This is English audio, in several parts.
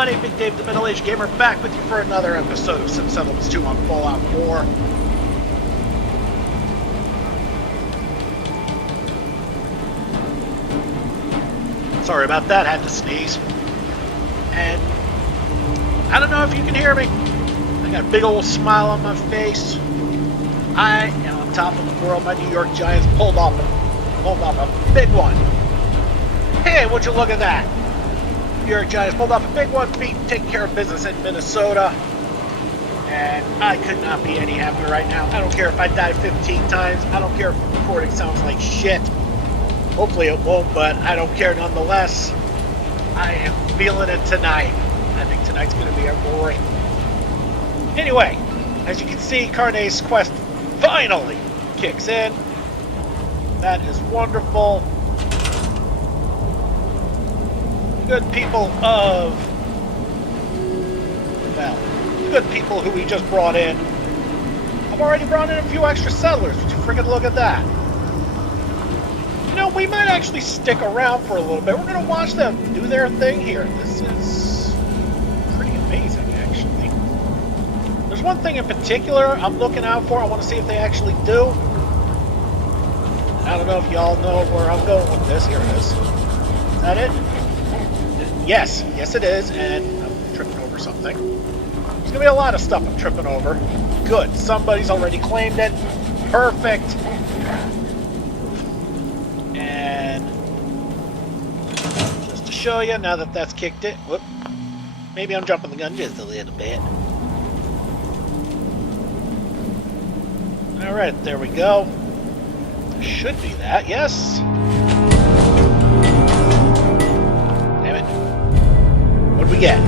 everybody, Big Dave the Middle Aged Gamer back with you for another episode of Sim Settlements 2 on Fallout 4. Sorry about that, had to sneeze. And I don't know if you can hear me. I got a big old smile on my face. I am on top of the world. My New York Giants pulled off a big one. Hey, would you look at that? New York Giants pulled off a big one, taking care of business in Minnesota. And I could not be any happier right now. I don't care if I die 15 times. I don't care if the recording sounds like shit. Hopefully it won't, but I don't care nonetheless. I am feeling it tonight. I think tonight's going to be a great. Anyway, as you can see, Carnay's quest finally kicks in. That is wonderful. Good people of, well, good people who we just brought in. I've already brought in a few extra settlers. Would you freaking look at that? You know, we might actually stick around for a little bit. We're going to watch them do their thing here. This is pretty amazing, actually. There's one thing in particular I'm looking out for. I want to see if they actually do. I don't know if y'all know where I'm going with this. Here it is. Is that it? Yes. Yes, it is. And I'm tripping over something. There's going to be a lot of stuff I'm tripping over. Good. Somebody's already claimed it. Perfect. And just to show you, now that that's kicked it, whoop, maybe I'm jumping the gun just a little bit. Alright, there we go. Should be that, yes. Damn it. What do we get?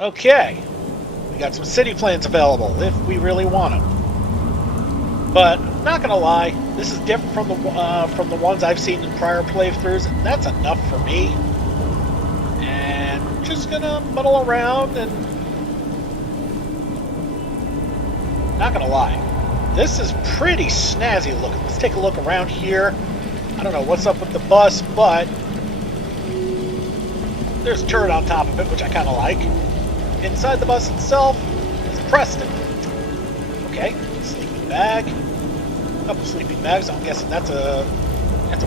Okay. We got some city plans available if we really want them. But not gonna lie, this is different from the ones I've seen in prior playthroughs, and that's enough for me. And we're just gonna muddle around and not gonna lie, this is pretty snazzy looking. Let's take a look around here. I don't know what's up with the bus, but there's a turret on top of it, which I kind of like. Inside the bus itself is Preston. Okay, sleeping bag. A couple sleeping bags. I'm guessing that's a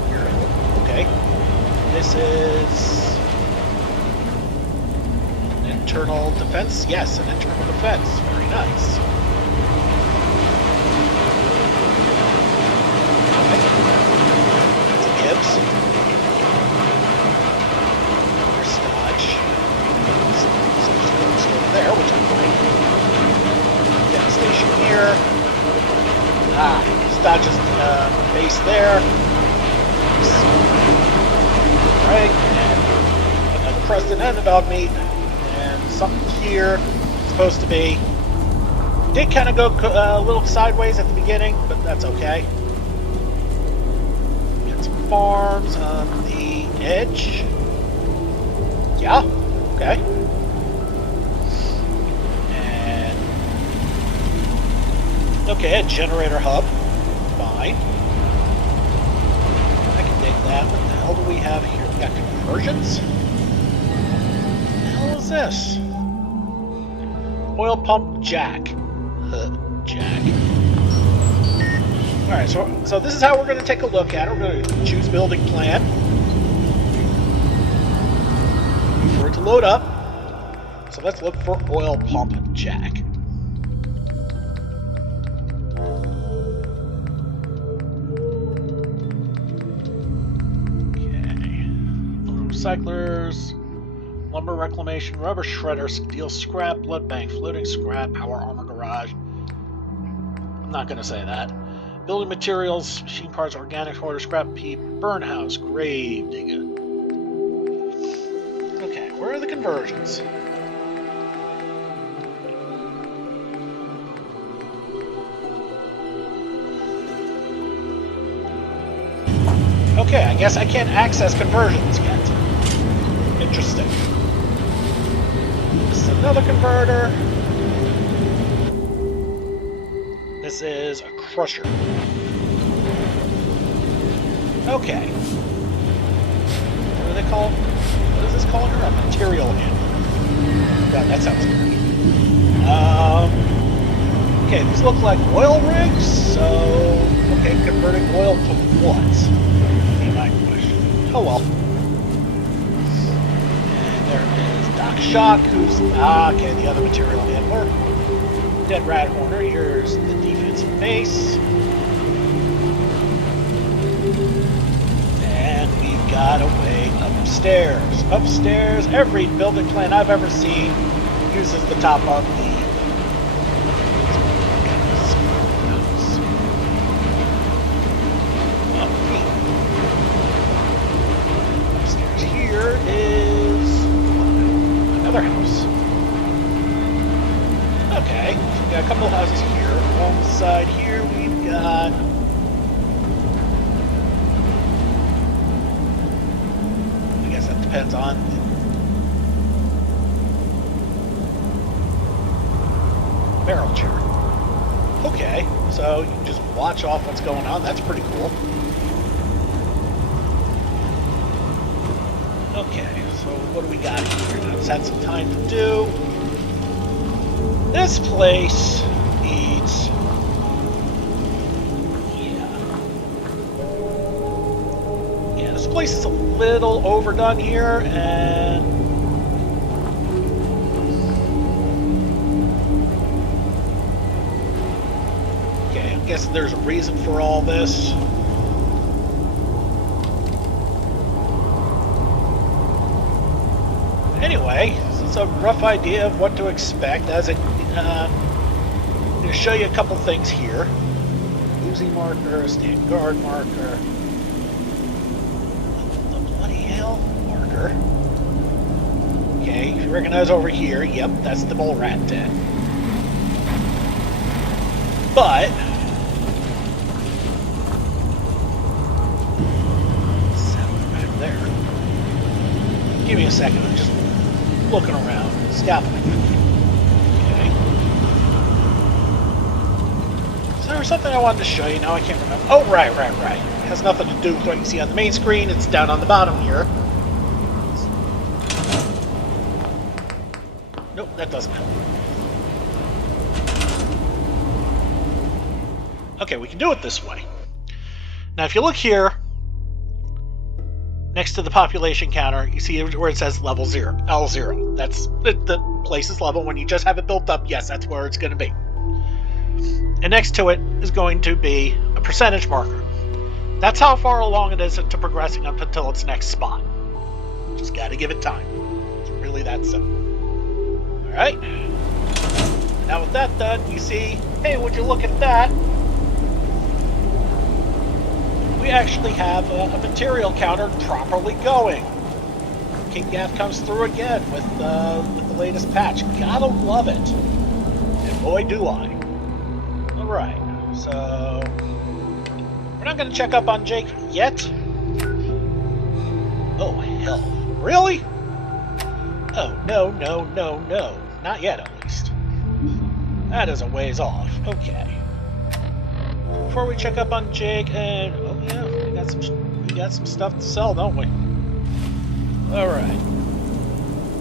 weird one. Okay, this is an internal defense. Yes, an internal defense. Very nice. Gibbs. There's Stodge. Stodge over there, which I like. Gas station here. Stodge's base there. Right, and another Preston and a dog meat. And something here. Supposed to be. Did kind of go a little sideways at the beginning, but that's okay. Farms on the edge. Yeah, okay. And okay, a generator hub. Fine. I can dig that. What the hell do we have here? We got conversions? What the hell is this? Oil pump jack. Jack. Alright, so this is how we're going to take a look at it. We're going to choose building plan. Wait for it to load up. So let's look for oil pump jack. Okay. Recyclers, lumber reclamation, rubber shredder, steel scrap, blood bank, floating scrap, power armor garage. I'm not going to say that. Building materials, machine parts, organic order, scrap heap, burn house, grave digger. Okay, where are the conversions? Okay, I guess I can't access conversions yet. Interesting. This is another converter. This is a crusher. Okay. What do they call? What is this calling her? A material handler. God, that sounds great. Okay, these look like oil rigs. So, okay, converting oil to what? Be my question. Oh well. And there is Doc Shock, who's okay, the other material handler. Dead Rat Horner. Here's the defensive base. And we've got a way upstairs. Upstairs, every building plan I've ever seen uses the top of the upstairs here is another house. Okay, so we've got a couple of houses here. On the side here, we've got depends on barrel chair. Okay, so you can just watch off what's going on. That's pretty cool. Okay, so what do we got here? Now it's had some time to do. This place needs... Yeah, this place is a little overdone here, and... Okay, I'm guessing there's a reason for all this. Anyway, it's a rough idea of what to expect as it... I'm going to show you a couple things here. Uzi marker, stand guard marker. The bloody hell marker. Okay, if you recognize over here, yep, that's the mole rat den. But right there. Give me a second. I'm just looking around, scouting. Okay. So there was something I wanted to show you. Now I can't remember. Oh, right. It has nothing to do with what you see on the main screen. It's down on the bottom here. Nope, that doesn't help. Okay, we can do it this way. Now, if you look here, next to the population counter, you see where it says level 0, L0. That's the place is level. When you just have it built up, yes, that's where it's going to be. And next to it is going to be a percentage marker. That's how far along it is into progressing up until its next spot. Just got to give it time. It's really that simple. All right. Now with that done, you see, hey, would you look at that? We actually have a material counter properly going. King Gaff comes through again with the latest patch. Gotta love it. And boy, do I. Alright, so... We're not going to check up on Jake yet. Oh, hell. Really? Oh, no. Not yet, at least. That is a ways off. Okay. Before we check up on Jake, and oh yeah, we got some stuff to sell, don't we? All right.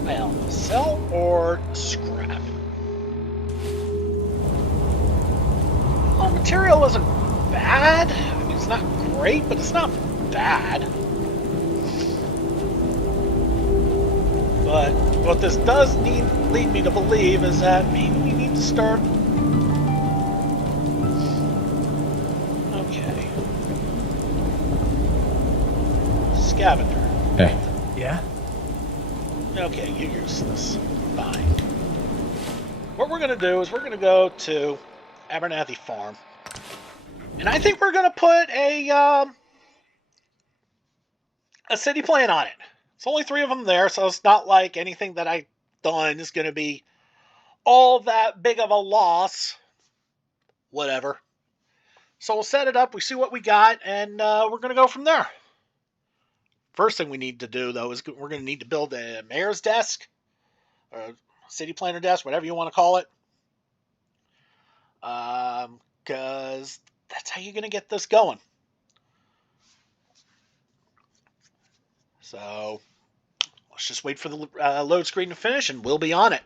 Well, sell or scrap? Well, material isn't bad. I mean, it's not great, but it's not bad. But what this does lead me to believe is that maybe we need to start. Scavenger. Hey. Yeah? Okay, you're useless. Fine. What we're going to do is we're going to go to Abernathy Farm. And I think we're going to put a city plan on it. It's only 3 of them there, so it's not like anything that I've done is going to be all that big of a loss. Whatever. So we'll set it up, we see what we got, and we're going to go from there. First thing we need to do, though, is we're going to need to build a mayor's desk, or a city planner desk, whatever you want to call it. Because that's how you're going to get this going. So let's just wait for the load screen to finish, and we'll be on it.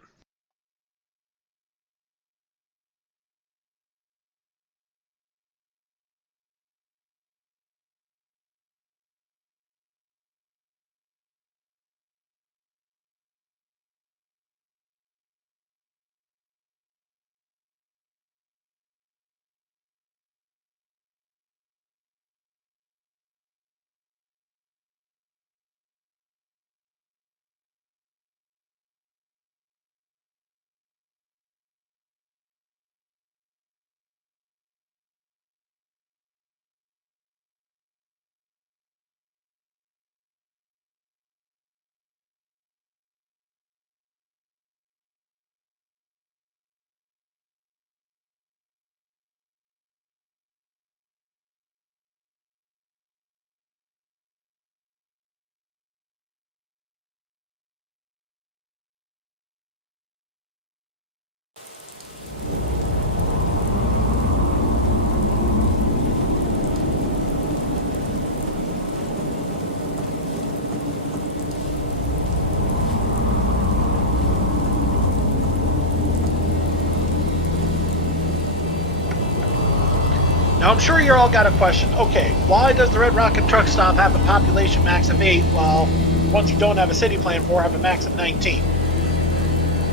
Now, I'm sure you all got a question. Okay, why does the Red Rocket Truck Stop have a population max of 8 while ones you don't have a city plan for have a max of 19?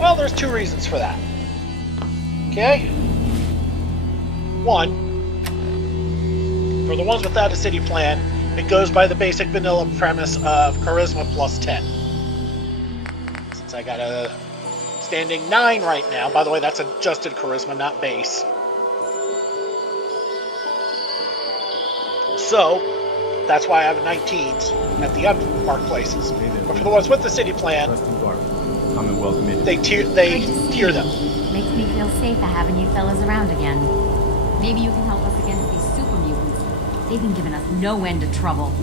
Well, there's 2 reasons for that. Okay? 1, for the ones without a city plan, it goes by the basic vanilla premise of charisma plus 10. Since I got a standing 9 right now, by the way, that's adjusted charisma, not base. So, that's why I have 19s at the unmarked places. But for the ones with the city plan, they tier them. Makes me feel safer having you fellas around again. Maybe you can help us against these super mutants. They've been giving us no end of trouble.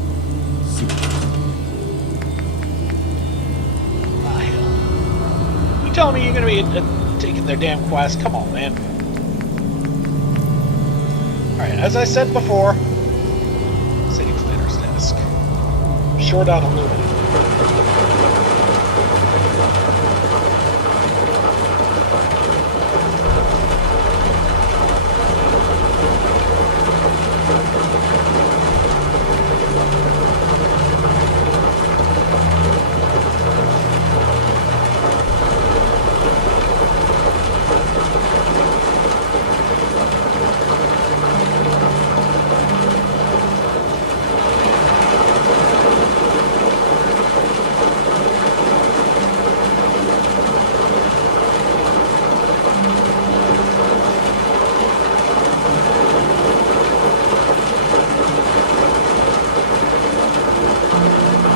You telling me you're going to be taking their damn quest? Come on, man. Alright, as I said before, city planner's desk. Short on aluminum.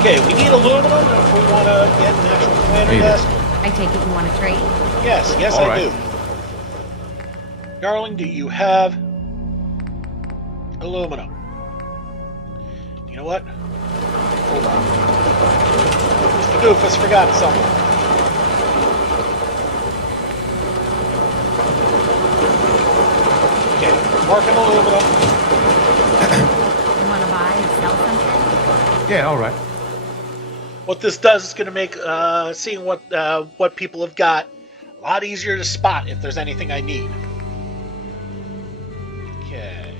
Okay, we need aluminum if we want to get an actual planner desk. I take it you want to trade? Yes, All I right. do. Darling, do you have aluminum? You know what? Hold on. Mr. Doofus forgot something. Okay, marking aluminum. You want to buy or sell something? Yeah, all right. What this does is going to make seeing what people have got a lot easier to spot if there's anything I need. Okay.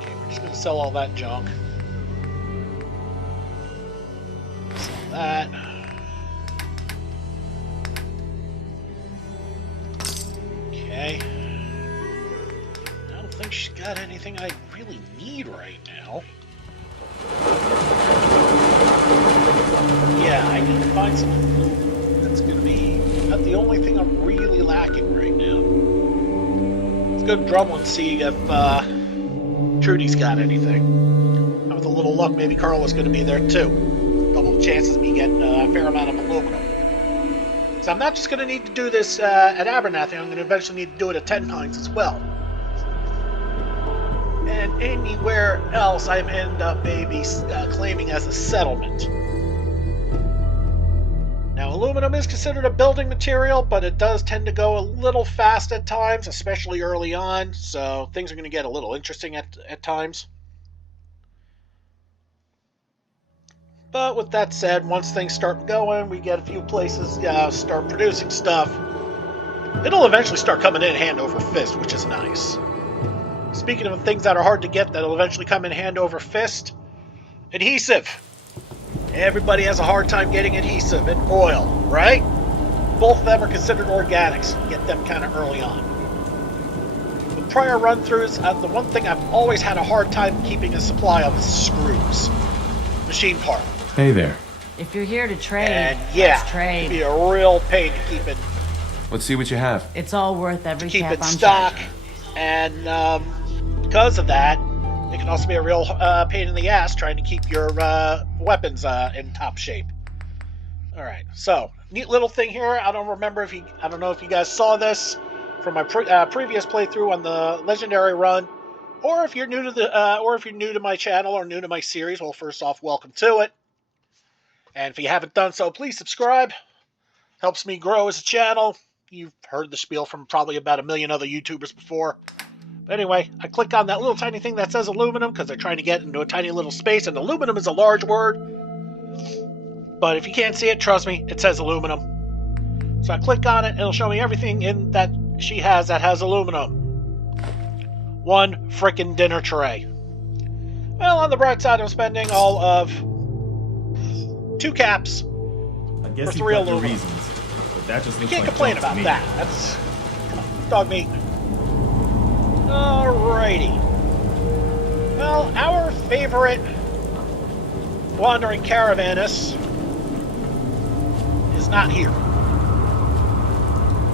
Okay, we're just going to sell all that junk. Sell that. Okay. I don't think she's got anything I really need right now. Yeah, I need to find something that's going to be not the only thing I'm really lacking right now. Let's go to Drummond and see if Trudy's got anything. And with a little luck, maybe Carla's going to be there too. Double the chances of me getting a fair amount of aluminum. So I'm not just going to need to do this at Abernathy, I'm going to eventually need to do it at Tenpines as well. And anywhere else I end up maybe claiming as a settlement. Now aluminum is considered a building material, but it does tend to go a little fast at times, especially early on, so things are going to get a little interesting at times. But with that said, once things start going, we get a few places start producing stuff. It'll eventually start coming in hand over fist, which is nice. Speaking of things that are hard to get that'll eventually come in hand over fist, adhesive. Everybody has a hard time getting adhesive and oil, right? Both of them are considered organics. Get them kind of early on. With prior run-throughs, the one thing I've always had a hard time keeping a supply of is screws. Machine part. Hey there. If you're here to trade, And yeah, let's trade. it'd be a real pain to keep it, Let's see what you have. It's all worth every keep cap it I'm stock. charging. And because of that, it can also be a real pain in the ass trying to keep your weapons in top shape. All right, so neat little thing here. I don't know if you guys saw this from my previous playthrough on the legendary run, or if you're new to my channel or new to my series. Well, first off, welcome to it. And if you haven't done so, please subscribe. Helps me grow as a channel. You've heard the spiel from probably about 1 million other YouTubers before. But anyway, I click on that little tiny thing that says aluminum because they're trying to get into a tiny little space, and aluminum is a large word. But if you can't see it, trust me, it says aluminum. So I click on it, and it'll show me everything in that she has that has aluminum. One frickin' dinner tray. Well, on the bright side, I'm spending all of 2 caps I guess for you've 3 got your aluminum. reasons, but that just You looks can't like complain junk to about me. that. That's... Come on, dog meat. Alrighty. Well, our favorite wandering caravanist is not here.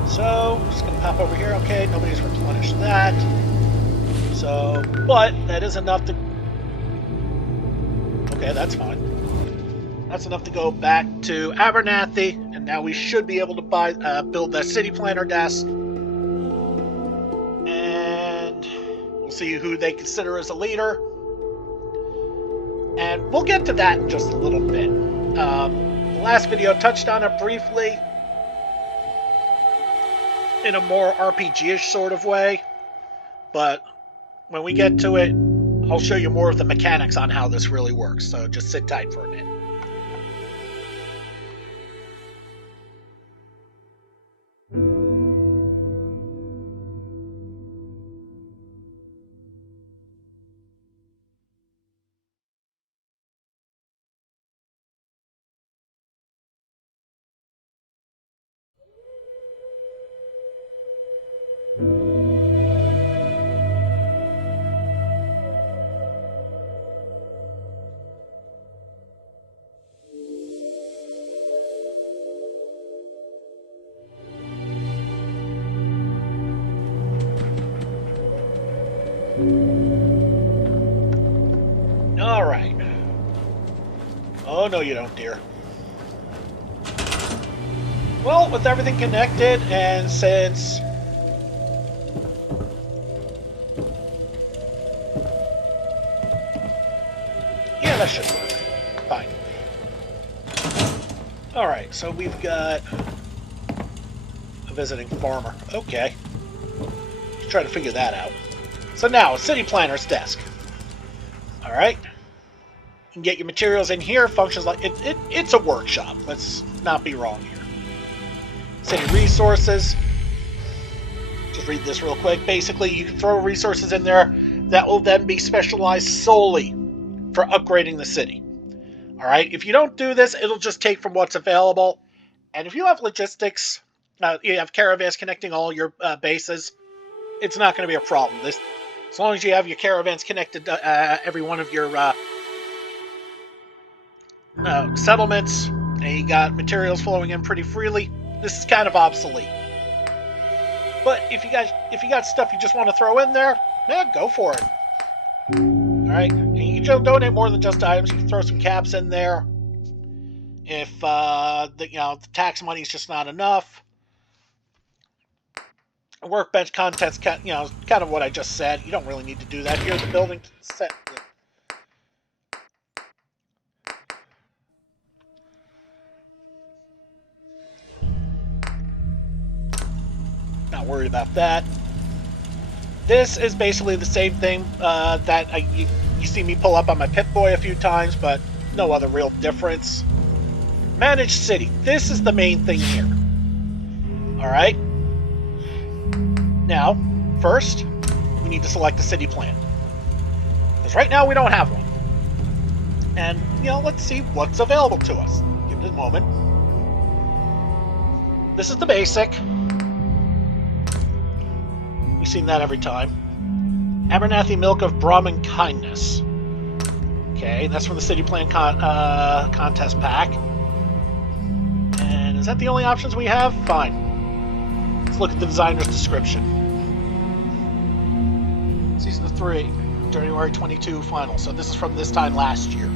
So, just gonna pop over here. Okay, nobody's replenished that. So, but that is enough to... Okay, that's fine. That's enough to go back to Abernathy, and now we should be able to build that city planner desk. And we'll see who they consider as a leader. And we'll get to that in just a little bit. The last video touched on it briefly in a more RPG-ish sort of way. But when we get to it, I'll show you more of the mechanics on how this really works. So just sit tight for a minute. All right. Oh, no, you don't, dear. Well, with everything connected, and since... Yeah, that should work. Fine. Alright, so we've got a visiting farmer. Okay. Let's try to figure that out. So now, a city planner's desk. Alright. You can get your materials in here. Functions like... It's a workshop. Let's not be wrong here. City resources. Just read this real quick. Basically, you can throw resources in there that will then be specialized solely for upgrading the city. Alright, if you don't do this, it'll just take from what's available. And if you have logistics, you have caravans connecting all your bases, it's not going to be a problem. As long as you have your caravans connected to every one of your settlements, and you got materials flowing in pretty freely, this is kind of obsolete. But if you got stuff you just want to throw in there, yeah, go for it. Alright, and you can donate more than just items. You can throw some caps in there. If the tax money is just not enough. Workbench contents, kind of what I just said. You don't really need to do that here. The building set. Not worried about that. This is basically the same thing that you see me pull up on my Pip-Boy a few times, but no other real difference. Manage city. This is the main thing here. Alright? Now, first, we need to select a city plan. Because right now we don't have one. And, let's see what's available to us. Give it a moment. This is the basic. We've seen that every time. Abernathy Milk of Brahmin Kindness. Okay, that's from the City Plan contest pack. And is that the only options we have? Fine. Let's look at the designer's description. Season 3, January 22 final. So this is from this time last year.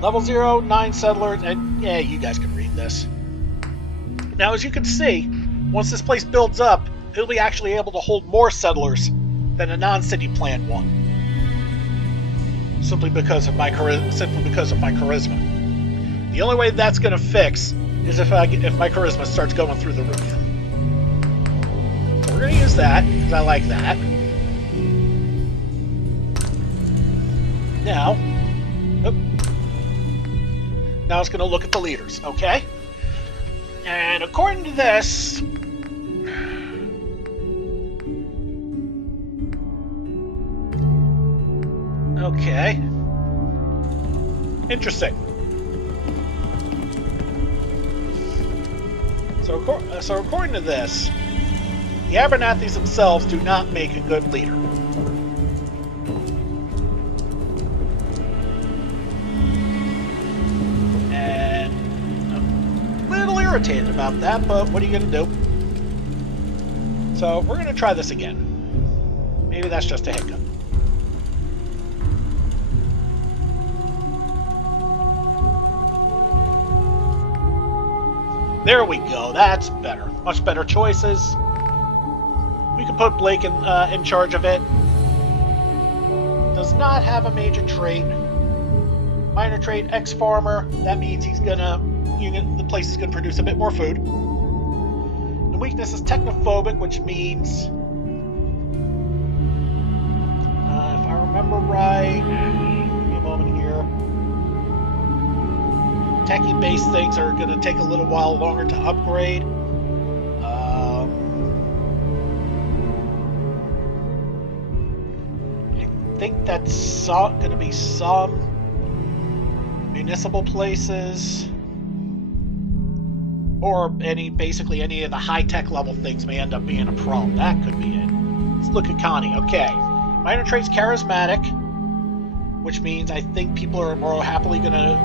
Level 0, 9 settlers, and yeah, you guys can read this. Now, as you can see, once this place builds up, it'll be actually able to hold more settlers than a non-city plan one. Simply because of my charisma. The only way that's going to fix is if my charisma starts going through the roof. So we're going to use that because I like that. Now it's going to look at the leaders, okay? And according to this, okay, interesting. So according to this, the Abernathys themselves do not make a good leader. And I'm a little irritated about that, but what are you going to do? So we're going to try this again. Maybe that's just a hiccup. There we go. That's better. Much better choices. We can put Blake in charge of it. Does not have a major trait. Minor trait, ex-farmer. That means he's gonna... the place is gonna produce a bit more food. The weakness is technophobic, which means... if I remember right... Give me a moment here. Techie-based things are going to take a little while longer to upgrade. I think that's going to be some municipal places, or basically any of the high-tech level things may end up being a problem. That could be it. Let's look at Connie. Okay, minor traits charismatic, which means I think people are more happily going to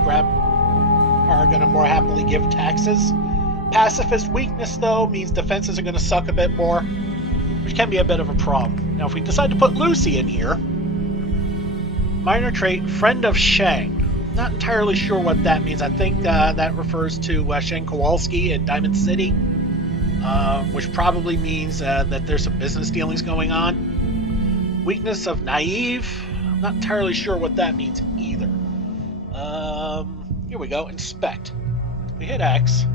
give taxes. Pacifist weakness, though, means defenses are going to suck a bit more, which can be a bit of a problem. Now, if we decide to put Lucy in here, minor trait, friend of Shang. Not entirely sure what that means. I think that refers to Shang Kowalski in Diamond City, which probably means that there's some business dealings going on. Weakness of naive. I'm not entirely sure what that means either. Here we go, inspect. We hit X.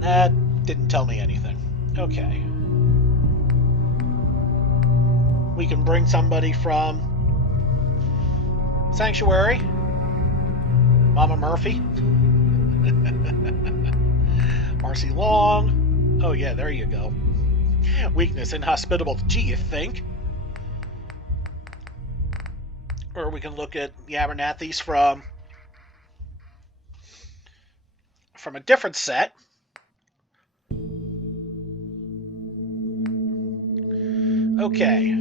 That didn't tell me anything. Okay. We can bring somebody from Sanctuary. Mama Murphy. Marcy Long. Oh yeah, there you go. Weakness, inhospitable. Gee, you think? Or we can look at the Abernathys from a different set. Okay.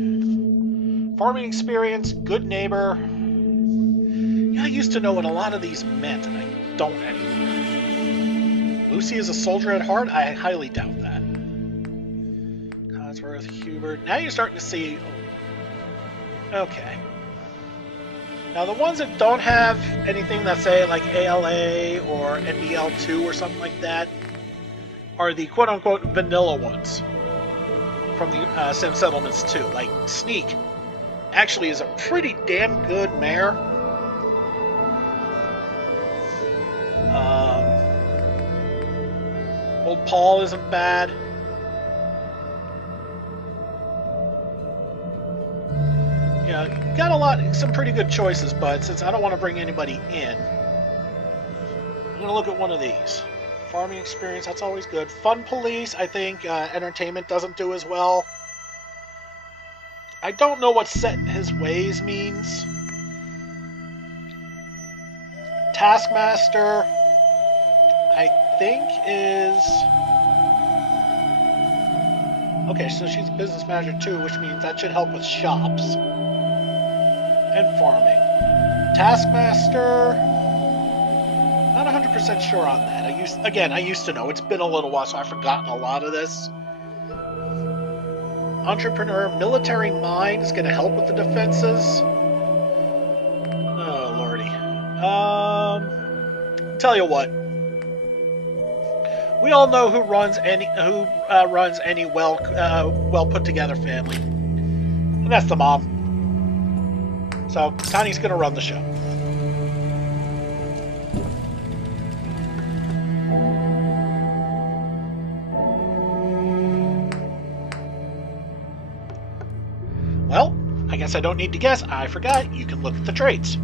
Farming experience, good neighbor. Yeah, I used to know what a lot of these meant, and I don't anymore. Lucy is a soldier at heart? I highly doubt that. Codsworth, Hubert. Now you're starting to see... Okay. Now, the ones that don't have anything that say like ALA or NBL2 or something like that are the quote-unquote vanilla ones from the Sim Settlements 2. Like Sneak actually is a pretty damn good mare. Old Paul isn't bad. Yeah, you got some pretty good choices, but since I don't want to bring anybody in, I'm gonna look at one of these. Farming experience, that's always good. Fun police, I think entertainment doesn't do as well. I don't know what set in his ways means. Taskmaster, I think is... Okay, so she's a business manager too, which means that should help with shops and farming. Taskmaster, not 100% sure on that. I used to know. It's been a little while, so I've forgotten a lot of this. Entrepreneur, military mind is going to help with the defenses. Oh lordy. Tell you what. We all know who runs any well put together family, and that's the mom. So Connie's going to run the show. Well, I guess I don't need to guess. I forgot. You can look at the traits.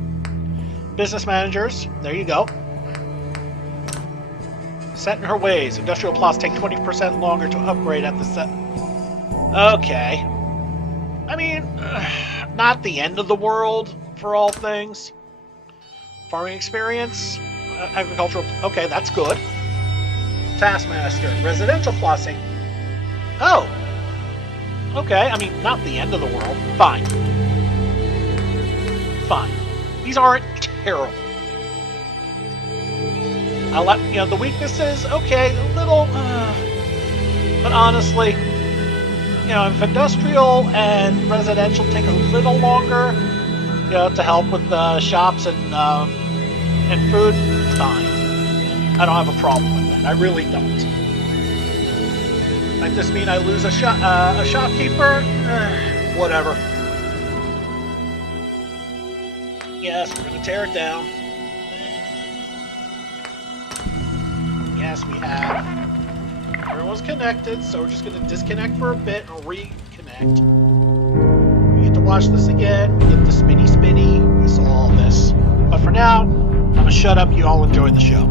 Business managers. There you go. Set in her ways. Industrial plots take 20% longer to upgrade at the set. Okay. I mean, not the end of the world for all things. Farming experience. Agricultural. Okay, that's good. Taskmaster. Residential plossing. Oh. Okay, I mean, not the end of the world. Fine. Fine. These aren't terrible. I'll let, the weaknesses, okay, a little, but honestly, if industrial and residential take a little longer, to help with the shops and food, fine. I don't have a problem with that. I really don't. Might this mean I lose a shopkeeper? Whatever. Yes, we're gonna tear it down. Yes, we have. Everyone's connected, so we're just going to disconnect for a bit and reconnect. We get to watch this again. We get the spinny. We saw all this. But for now, I'm going to shut up. You all enjoy the show.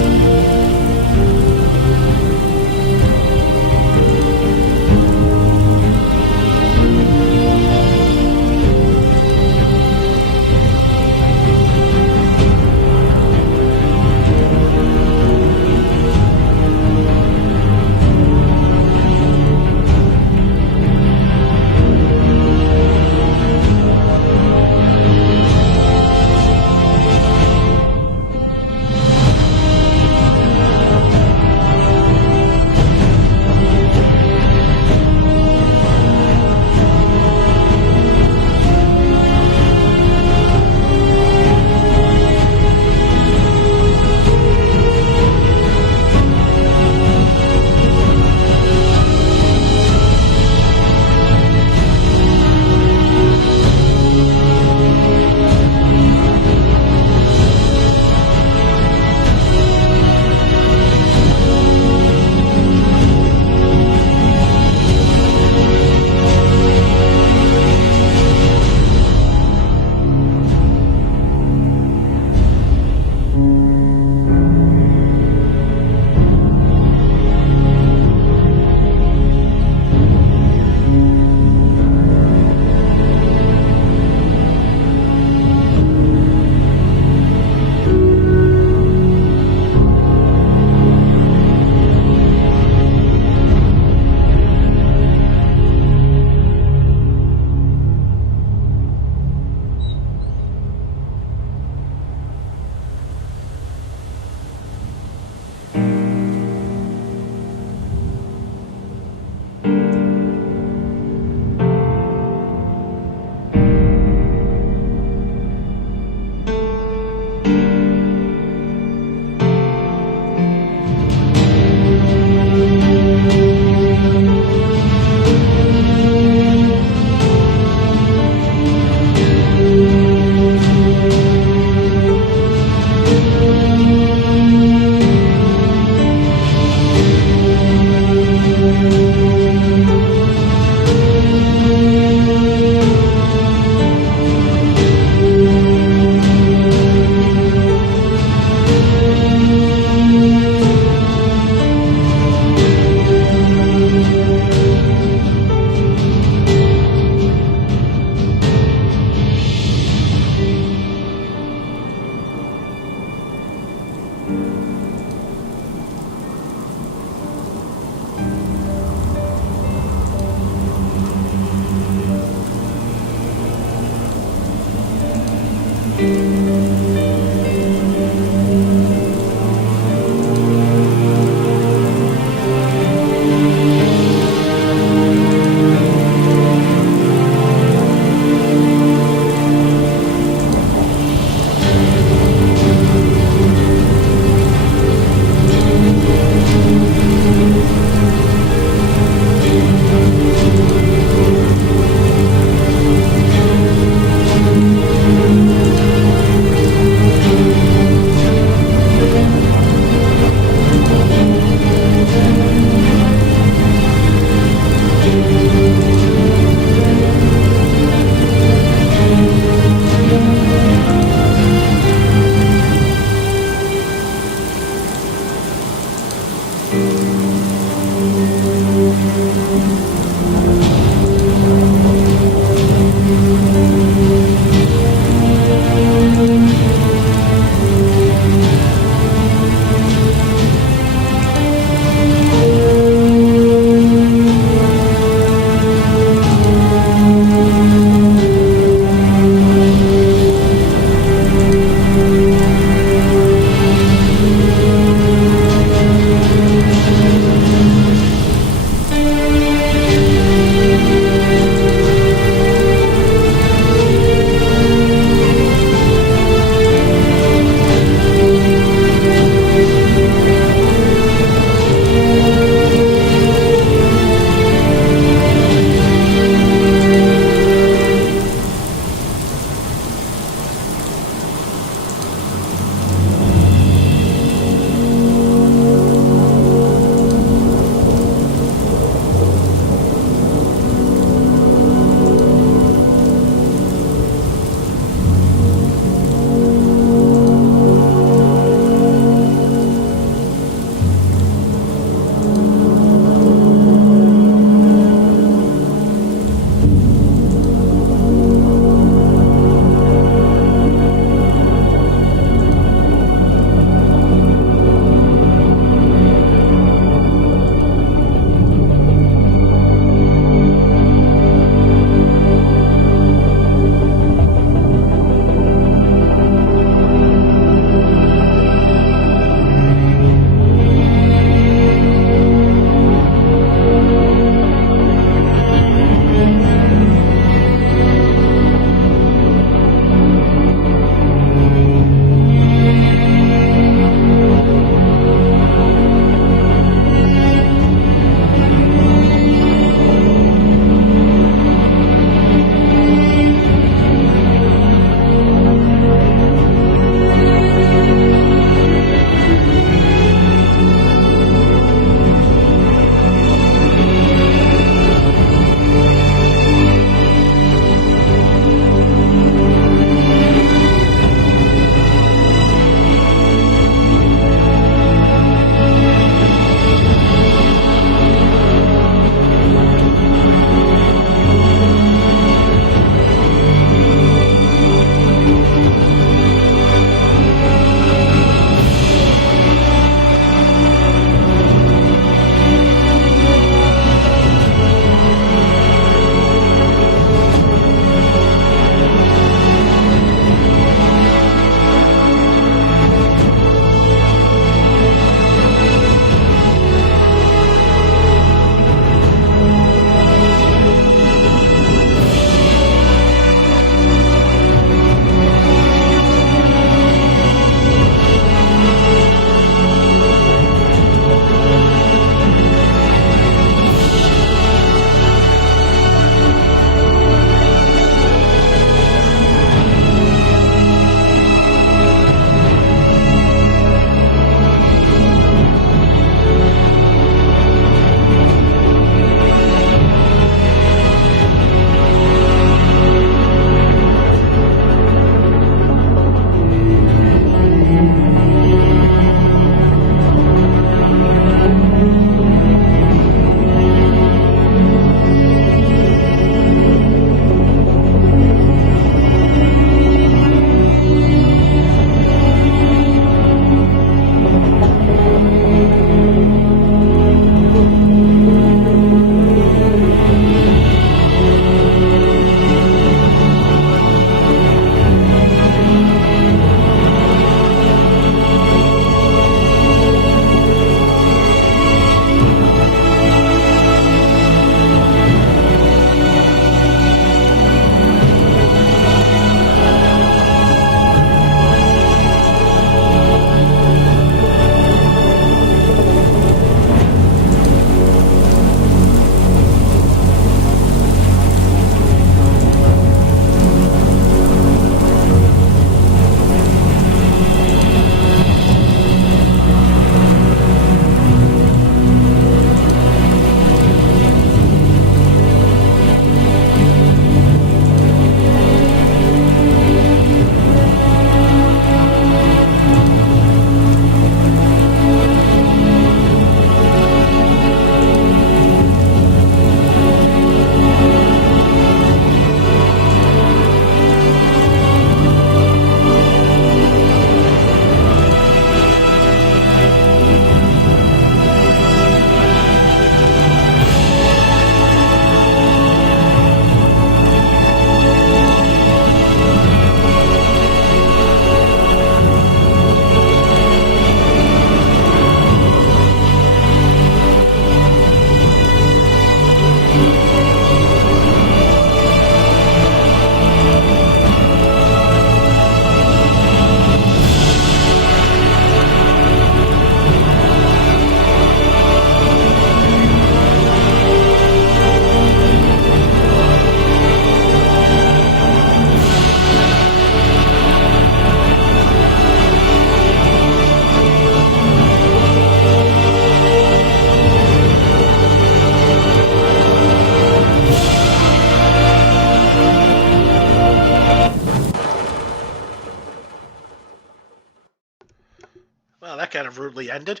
Well, that kind of rudely ended.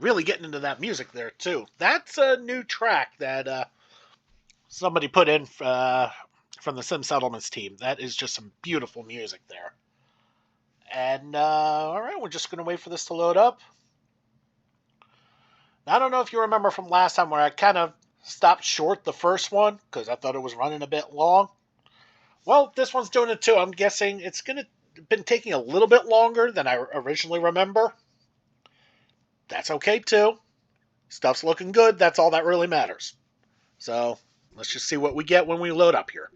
Really getting into that music there, too. That's a new track that somebody put in from the Sim Settlements team. That is just some beautiful music there. And, alright, we're just going to wait for this to load up. Now, I don't know if you remember from last time where I kind of stopped short the first one, because I thought it was running a bit long. Well, this one's doing it too. I'm guessing it's been taking a little bit longer than I originally remember. That's okay, too. Stuff's looking good. That's all that really matters. So, let's just see what we get when we load up here.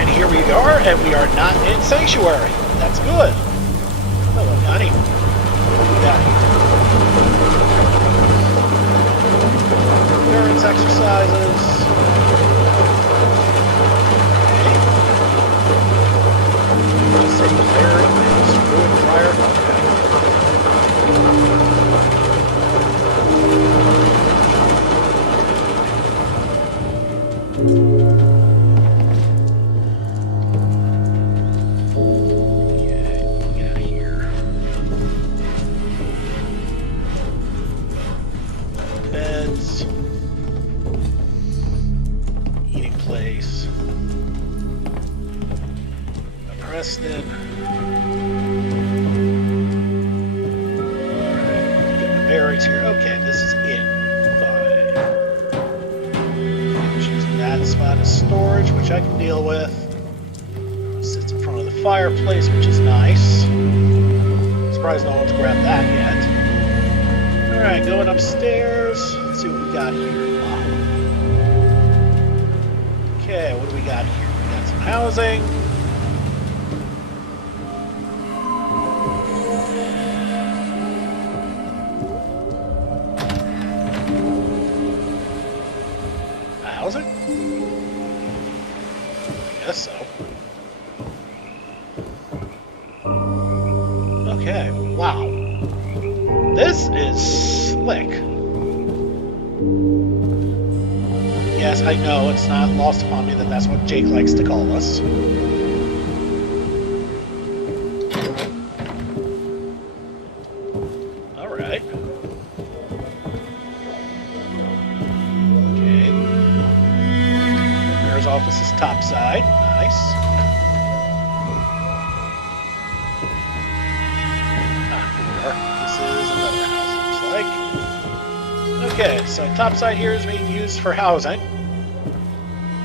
And here we are, and we are not in Sanctuary. That's good. Hello, honey. What we got here? Endurance exercises. Okay. Just say player is ruined prior. Preston. Alright, get the berries here. Okay, this is it. Fine. Choosing that spot as storage, which I can deal with. Sits in front of the fireplace, which is nice. Surprised no one's grabbed that yet. Alright, going upstairs. Let's see what we got here. Wow. Okay, what do we got here? We got some housing. Housing? I guess so. Okay, wow. This is slick. Yes, I know, it's not lost upon me that that's what Jake likes to call us. Alright. Okay. Mayor's office is topside. Nice. This is another house, looks like. Okay, so topside here is being used for housing.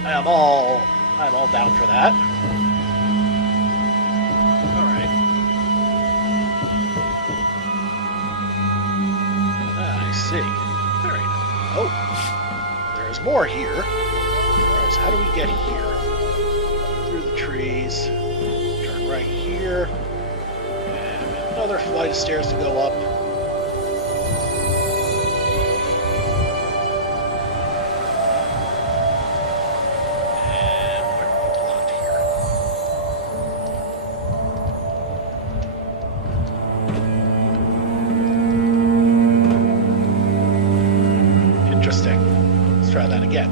I'm all down for that. Alright. I see. Very nice. Oh, there's more here. Alright, so how do we get here? Through the trees. Turn right here. And another flight of stairs to go up. Try that again.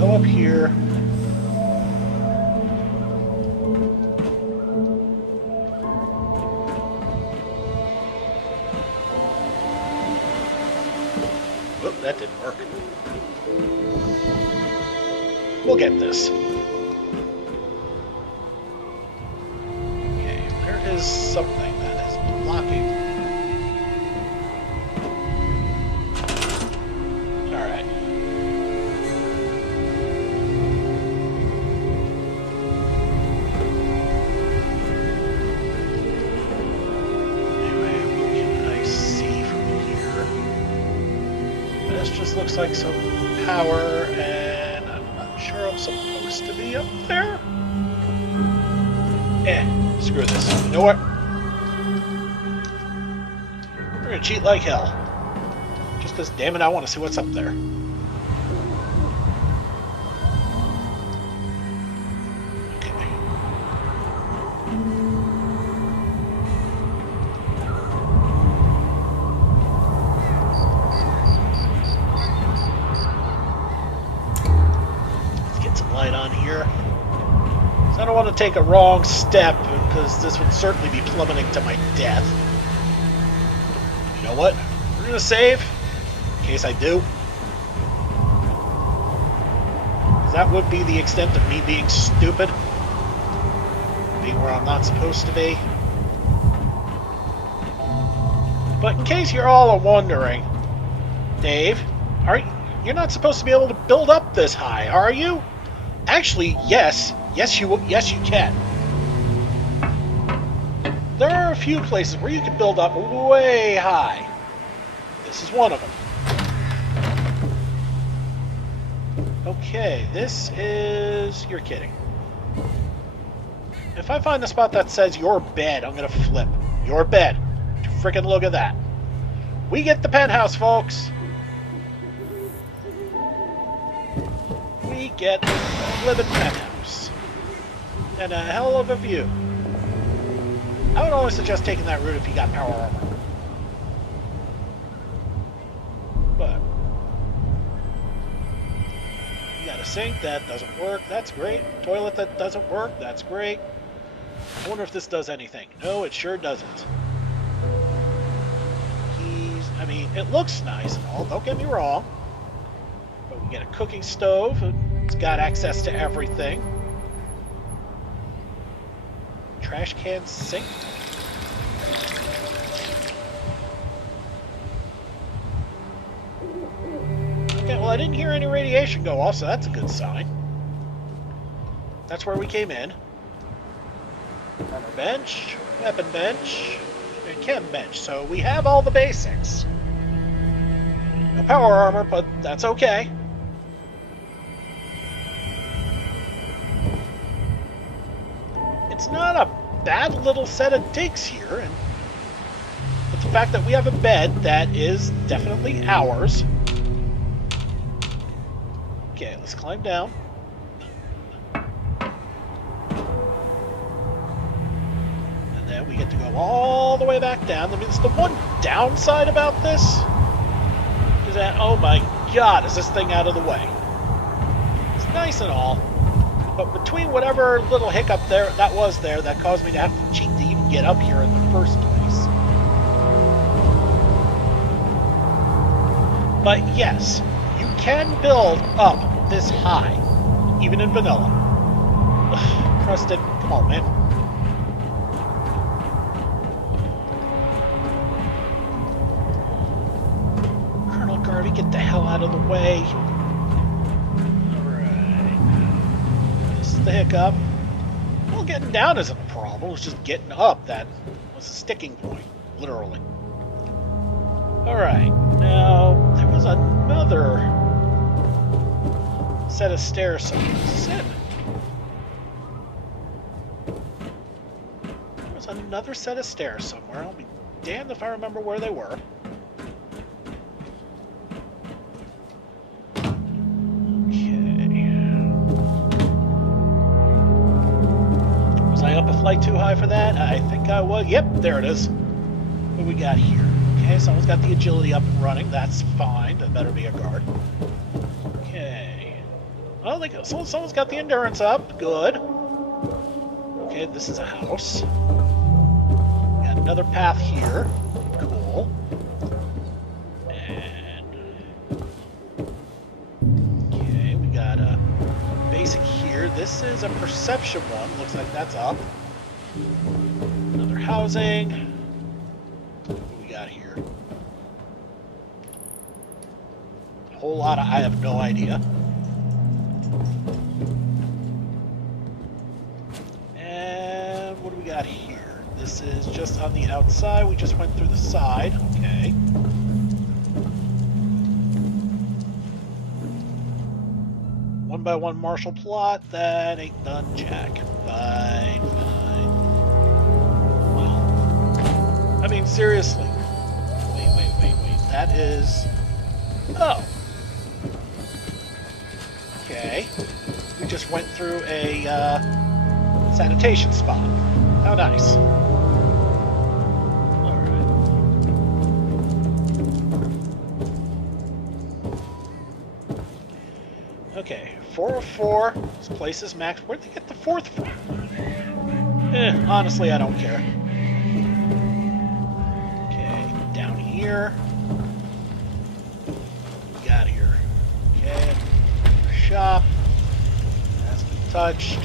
Go up here. Whoop, that didn't work. We'll get this. Okay, there is something that is blocking. Looks like some power, and I'm not sure I'm supposed to be up there. Screw this. You know what? We're gonna cheat like hell. Just because, damn it, I want to see what's up there. Okay. Let's get some light on here. So I don't want to take a wrong step, because this would certainly be plummeting to my death. You know what? We're going to save, in case I do. That would be the extent of me being stupid. Being where I'm not supposed to be. But in case you're all wondering, Dave, you're not supposed to be able to build up this high, are you? Actually, yes. Yes, you can. There are a few places where you can build up way high. This is one of them. Okay, this is... You're kidding. If I find the spot that says your bed, I'm going to flip. Your bed. Freaking look at that. We get the penthouse, folks. We get the flippin' penthouse. And a hell of a view. I would always suggest taking that route if you got power armor. But you got a sink that doesn't work. That's great. Toilet that doesn't work. That's great. I wonder if this does anything. No, it sure doesn't. I mean, it looks nice and all. Don't get me wrong. But we get a cooking stove. It's got access to everything. Trash can sink. Okay, well, I didn't hear any radiation go off, so that's a good sign. That's where we came in. Armor bench, weapon bench, and chem bench. So we have all the basics. No power armor, but that's okay. It's not a bad little set of digs here, but the fact that we have a bed that is definitely ours. Okay, let's climb down. And then we get to go all the way back down. That means the one downside about this is that, oh my god, is this thing out of the way. It's nice and all. But between whatever little hiccup that caused me to have to cheat to even get up here in the first place. But yes, you can build up this high, even in vanilla. Ugh, Crusted, come on, man. Colonel Garvey, get the hell out of the way. The hiccup. Well, getting down isn't a problem. It's just getting up that was a sticking point, literally. Alright, now there was another set of stairs somewhere. There was another set of stairs somewhere. I'll be damned if I remember where they were. Up a flight too high for that? I think I was. Yep, there it is. What do we got here? Okay, someone's got the agility up and running. That's fine. That better be a guard. Okay. Well, someone's got the endurance up. Good. Okay, this is a house. We got another path here. Cool. And okay, we got a basic here. This is a perception one. Looks like that's up. Another housing. What do we got here? A whole lot of I have no idea. And what do we got here? This is just on the outside. We just went through the side. Okay. One by one Marshall plot. That ain't done, Jack. Fine, fine. Well, I mean, seriously. Wait. That is Oh. Okay. We just went through a sanitation spot. How nice. Alright. Okay, 404. This place is maxed. Where'd they get the fourth from? Honestly, I don't care. Okay, down here. What we got here? Okay, shop. Hasn't been touched.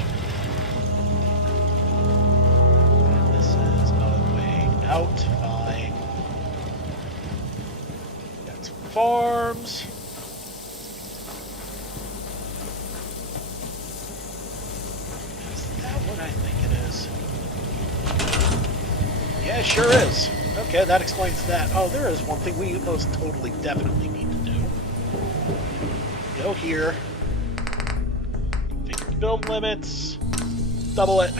And this is a way out. Fine. Got some farms. Is that what I think it is? Yeah, it sure is. Okay, that explains that. Oh, there is one thing we most totally definitely need to do. Go here. Figure build limits. Double it.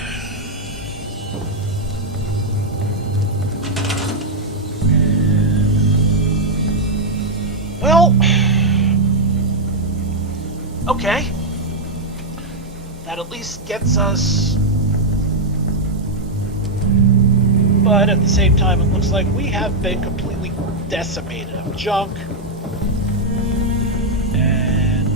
Well, okay. That at least gets us. But at the same time, it looks like we have been completely decimated of junk. And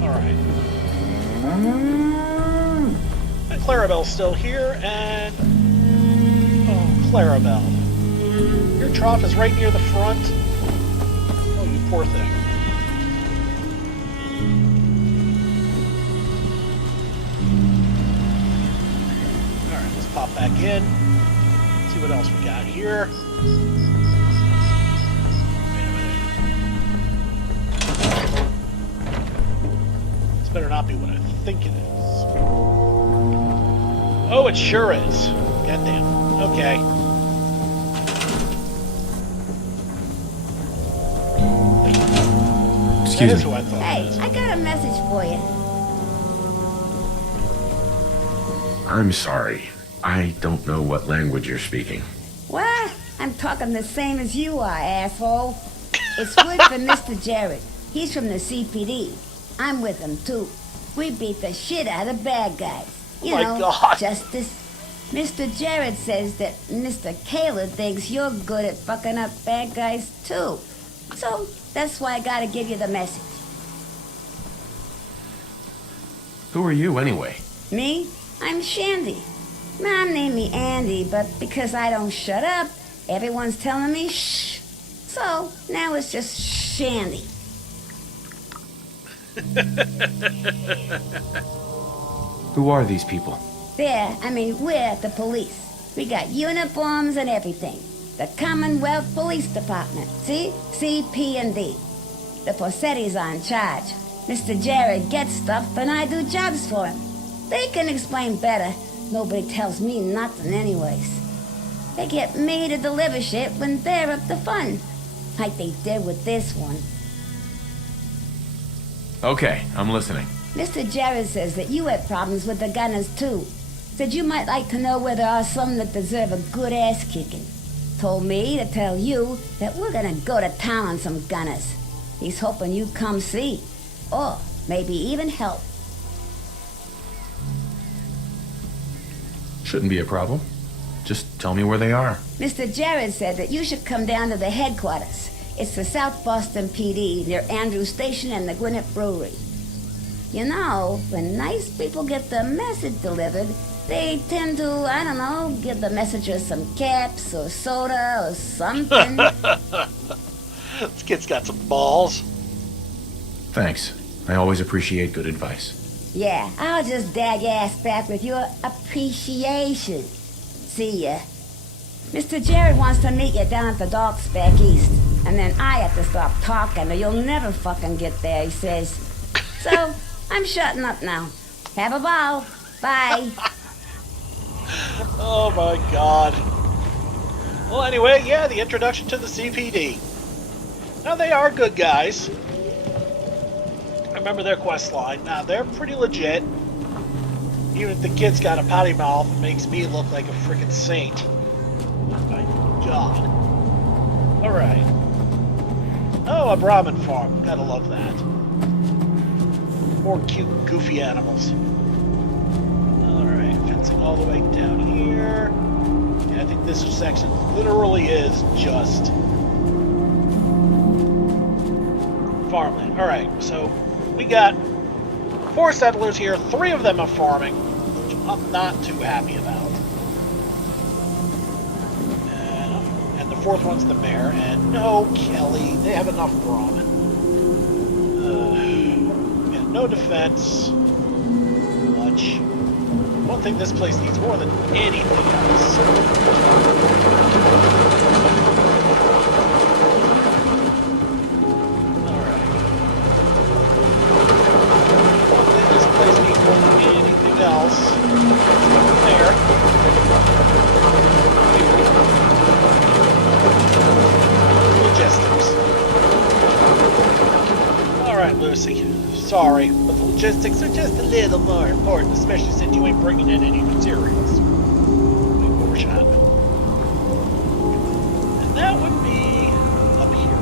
alright. And Clarabelle's still here, and oh, Clarabelle. Your trough is right near the front. Oh, you poor thing. Alright, let's pop back in. See what else we got here. Wait a minute. This better not be what I think it is. Oh, it sure is. Goddamn. Okay. That is who I thought it was. Hey, I got a message for you. I'm sorry. I don't know what language you're speaking. What? I'm talking the same as you are, asshole. It's good for Mr. Jared. He's from the CPD. I'm with him, too. We beat the shit out of bad guys. You Oh my know, God. justice. Mr. Jared says that Mr. Kaler thinks you're good at fucking up bad guys, too. So, that's why I gotta give you the message. Who are you, anyway? Me? I'm Shandy. Mom named me Andy, but because I don't shut up, everyone's telling me shh. So, now it's just Shandy. Who are these people? We're the police. We got uniforms and everything. The Commonwealth Police Department. See? CP&D. The Possetti's on charge. Mr. Jared gets stuff and I do jobs for him. They can explain better. Nobody tells me nothing anyways. They get me to deliver shit when they're up to fun. Like they did with this one. Okay, I'm listening. Mr. Jared says that you had problems with the gunners too. Said you might like to know where there are some that deserve a good ass kicking. Told me to tell you that we're gonna go to town on some gunners. He's hoping you come see. Or maybe even help. Shouldn't be a problem. Just tell me where they are. Mr. Jared said that you should come down to the headquarters. It's the South Boston PD near Andrews Station and the Gwinnett Brewery. You know, when nice people get the message delivered, they tend to, I don't know, give the messenger some caps or soda or something. This kid's got some balls. Thanks. I always appreciate good advice. Yeah, I'll just dag your ass back with your appreciation. See ya. Mr. Jared wants to meet you down at the docks back east. And then I have to stop talking or you'll never fucking get there, he says. So, I'm shutting up now. Have a ball. Bye. Oh my god. Well, anyway, yeah, the introduction to the CPD. Now, they are good guys. I remember their quest line. Now, they're pretty legit. Even if the kid's got a potty mouth, it makes me look like a freaking saint. My God. Alright. Oh, a Brahmin farm. Gotta love that. More cute, goofy animals. Alright, fencing all the way down here. Yeah, I think this section literally is just farmland. Alright, so we got 4 settlers here. 3 of them are farming, which I'm not too happy about. And the 4th one's the mayor. And no, Kelly, they have enough Brahmin. Yeah, no defense. Much. One thing this place needs more than anything else. Alright. One thing this place needs more than anything else. There. Logistics. Alright, Lucy. Sorry, but the logistics are just a little more important, especially since you ain't bringing in any materials. Workshop. And that would be up here.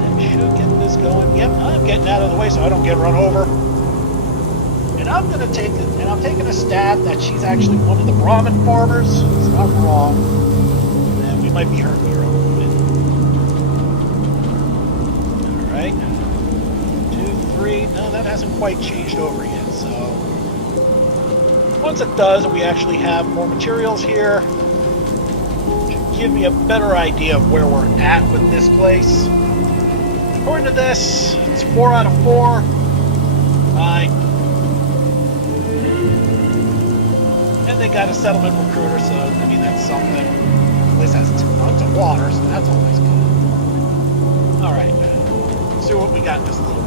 That should get this going. Yep, I'm getting out of the way so I don't get run over. And I'm gonna take it, and I'm taking a stab that she's actually one of the Brahmin farmers. So I'm wrong. And we might be hurting her a little bit. Alright. 2, 3. No, that hasn't quite changed over yet, so once it does, and we actually have more materials here, it should give me a better idea of where we're at with this place. According to this, it's 4 out of 4. Fine. And they got a settlement recruiter, so I mean that's something. The place has tons of water, so that's always good. Alright. See what we got in just a little bit.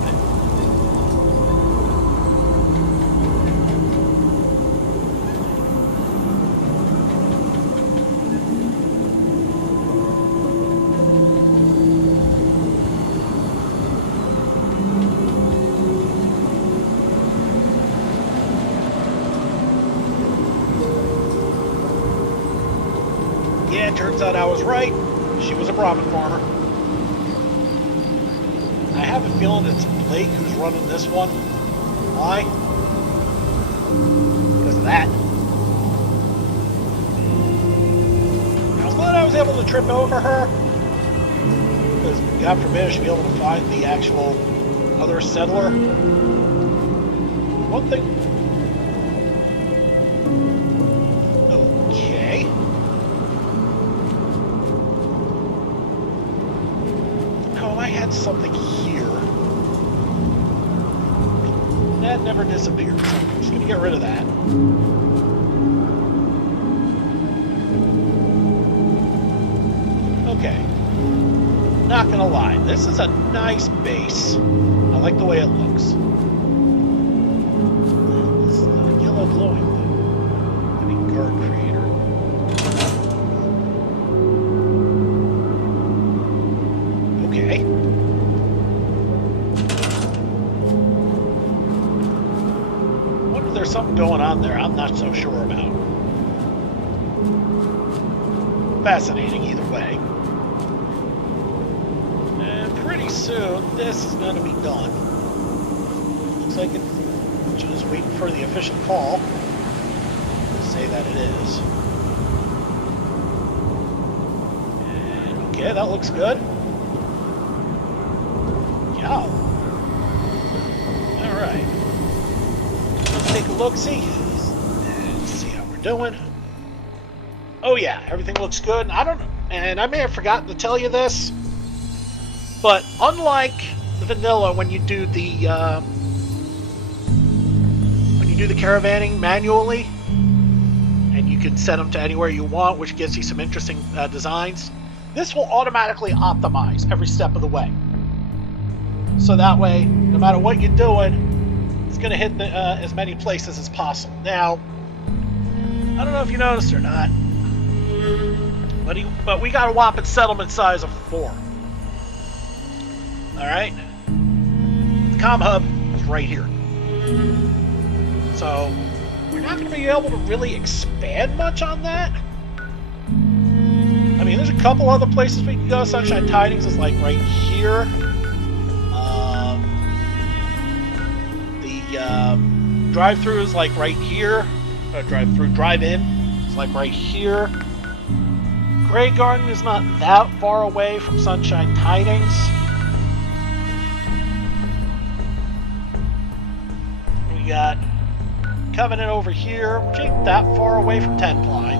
Yeah, turns out I was right. She was a Brahmin farmer. I have a feeling it's Blake who's running this one. Why? Because of that. I was glad I was able to trip over her. Because, God forbid, I should be able to find the actual other settler. One thing... Okay. I had something here. That never disappears. So I'm just going to get rid of that. Okay. Not going to lie. This is a nice base. I like the way it looks. This yellow glowing thing. I mean, guard creator. Okay. Wonder if there's something going on there I'm not so sure about. Fascinating either way. And pretty soon this is going to be done. Looks like it's just waiting for the official call to say that it is. And okay, that looks good. Yeah. Alright. Let's take a look-see. And see how we're doing. Oh yeah, everything looks good. I don't know, and I may have forgotten to tell you this, but unlike the vanilla, when you do the caravanning manually, and you can set them to anywhere you want, which gives you some interesting designs, this will automatically optimize every step of the way. So that way, no matter what you're doing, it's going to hit as many places as possible. Now, I don't know if you noticed or not, But we got a whopping settlement size of 4. Alright? The comm hub is right here. So, we're not going to be able to really expand much on that. I mean, there's a couple other places we can go. Sunshine Tidings is like right here. The drive-through is like right here. Drive-in is like right here. Grey Garden is not that far away from Sunshine Tidings. We got Covenant over here, which ain't that far away from Tenpines.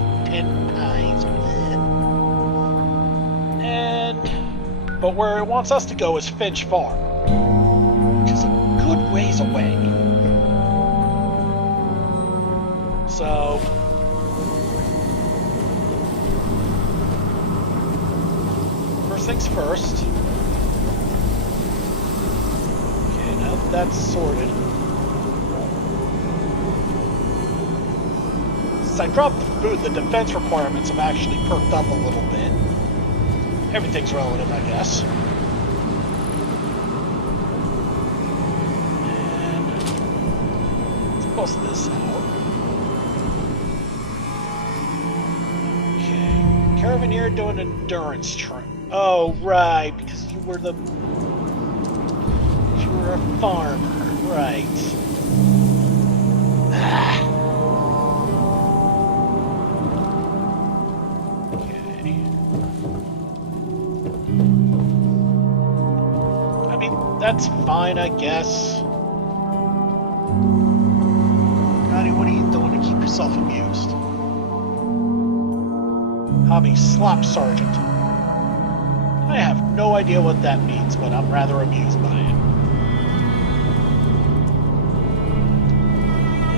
But where it wants us to go is Finch Farm, which is a good ways away. So, first things first. Okay, now that that's sorted. Since I dropped the food, the defense requirements have actually perked up a little bit. Everything's relative, I guess. And let's bust this out. Okay. Caravaneer doing an endurance trip. Oh, right, because you were a farmer, right. That's fine, I guess. Johnny, what are you doing to keep yourself amused? Hobby Slop Sergeant. I have no idea what that means, but I'm rather amused by it.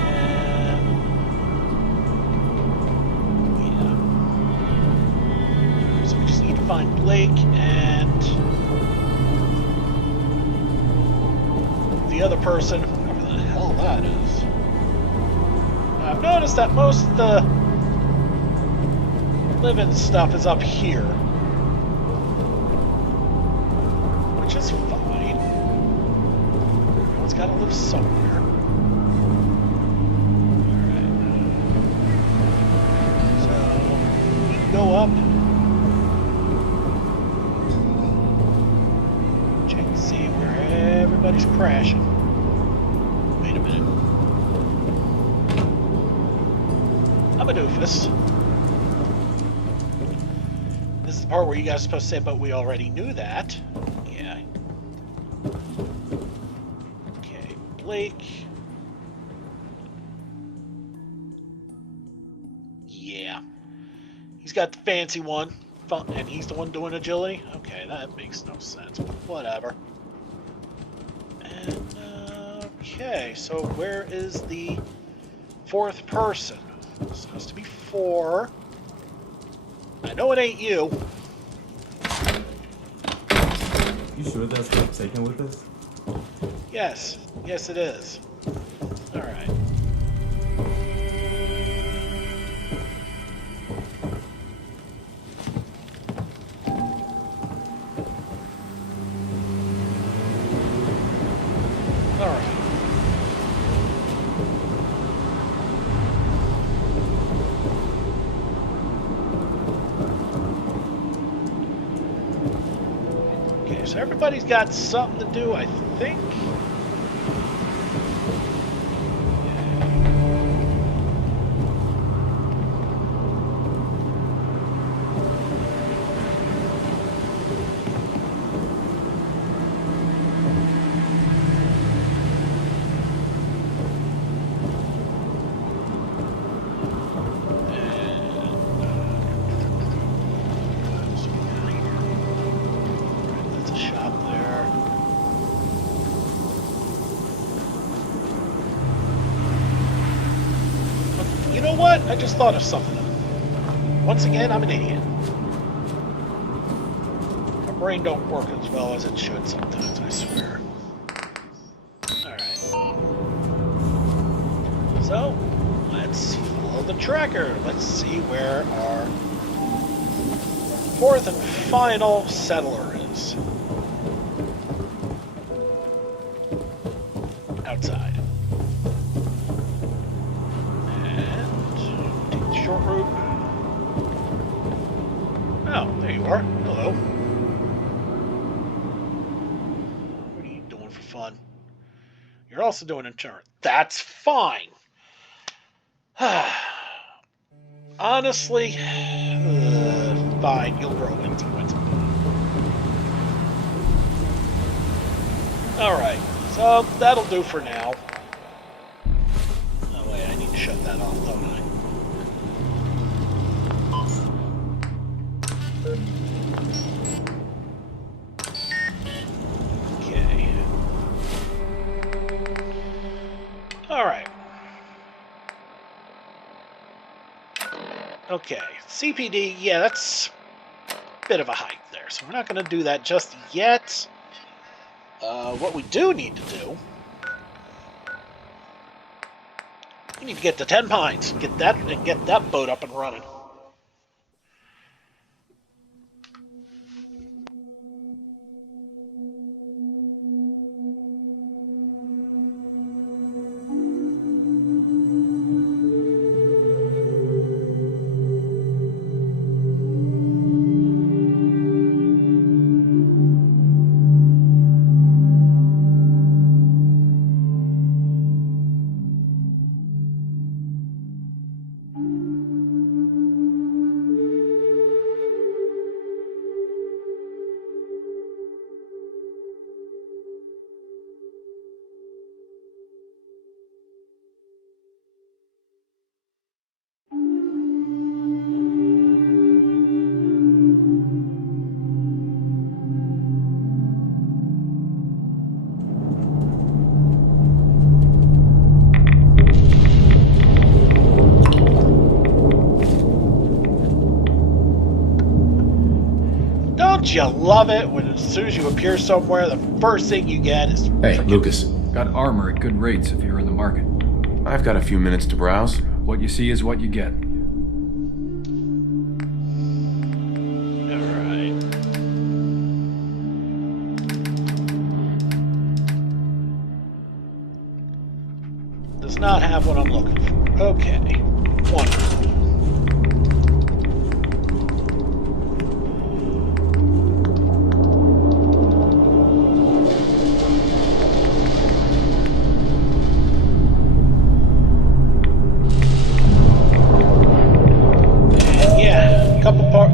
And yeah. So we just need to find Blake and the other person, whoever the hell that is. I've noticed that most of the living stuff is up here, which is fine. Everyone's got to live somewhere. Alright. So, we can go up. Check and see where everybody's crashing. Wait a minute. I'm a doofus. This is the part where you guys are supposed to say, but we already knew that. Yeah. Okay, Blake. Yeah. He's got the fancy one, and he's the one doing agility? Okay, that makes no sense, but whatever. And, okay, so where is the fourth person? It's supposed to be 4. I know it ain't you. You sure that's worth taking with us? Yes. Yes, it is. Alright. Alright. Okay, so everybody's got something to do, I think. You know what? I just thought of something. Once again, I'm an idiot. My brain don't work as well as it should sometimes, I swear. Alright. So, let's follow the tracker. Let's see where our fourth and final settler is outside. And take the short route. Oh, there you are. Hello. What are you doing for fun? You're also doing insurance. That's fine. Honestly, fine. You'll grow into it. Alright, so that'll do for now. Oh wait, I need to shut that off, don't I? Okay. Alright. Okay, CPD, yeah, that's a bit of a hike there, so we're not going to do that just yet. What we do need to do, we need to get to Tenpines, get that boat up and running. Don't you love it when as soon as you appear somewhere, the first thing you get is... Hey, Lucas. Got armor at good rates if you're in the market. I've got a few minutes to browse. What you see is what you get. Alright. Does not have what I'm looking for. Okay. Wonderful.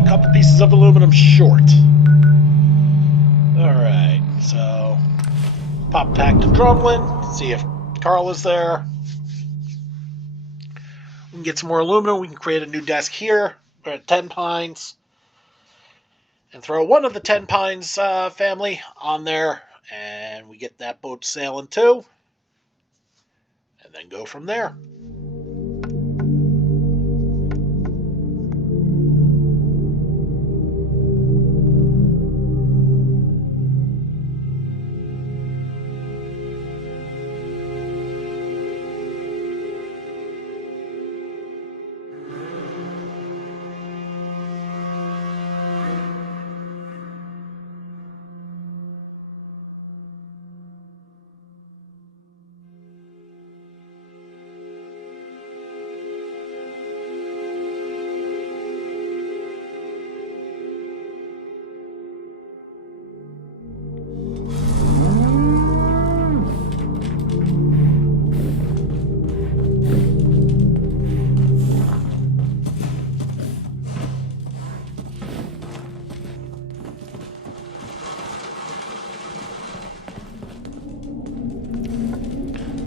Couple pieces of aluminum short. Alright, so pop back to Drumlin, see if Carla's there. We can get some more aluminum, we can create a new desk here. We're at Tenpines. And throw one of the Tenpines family on there, and we get that boat sailing too. And then go from there.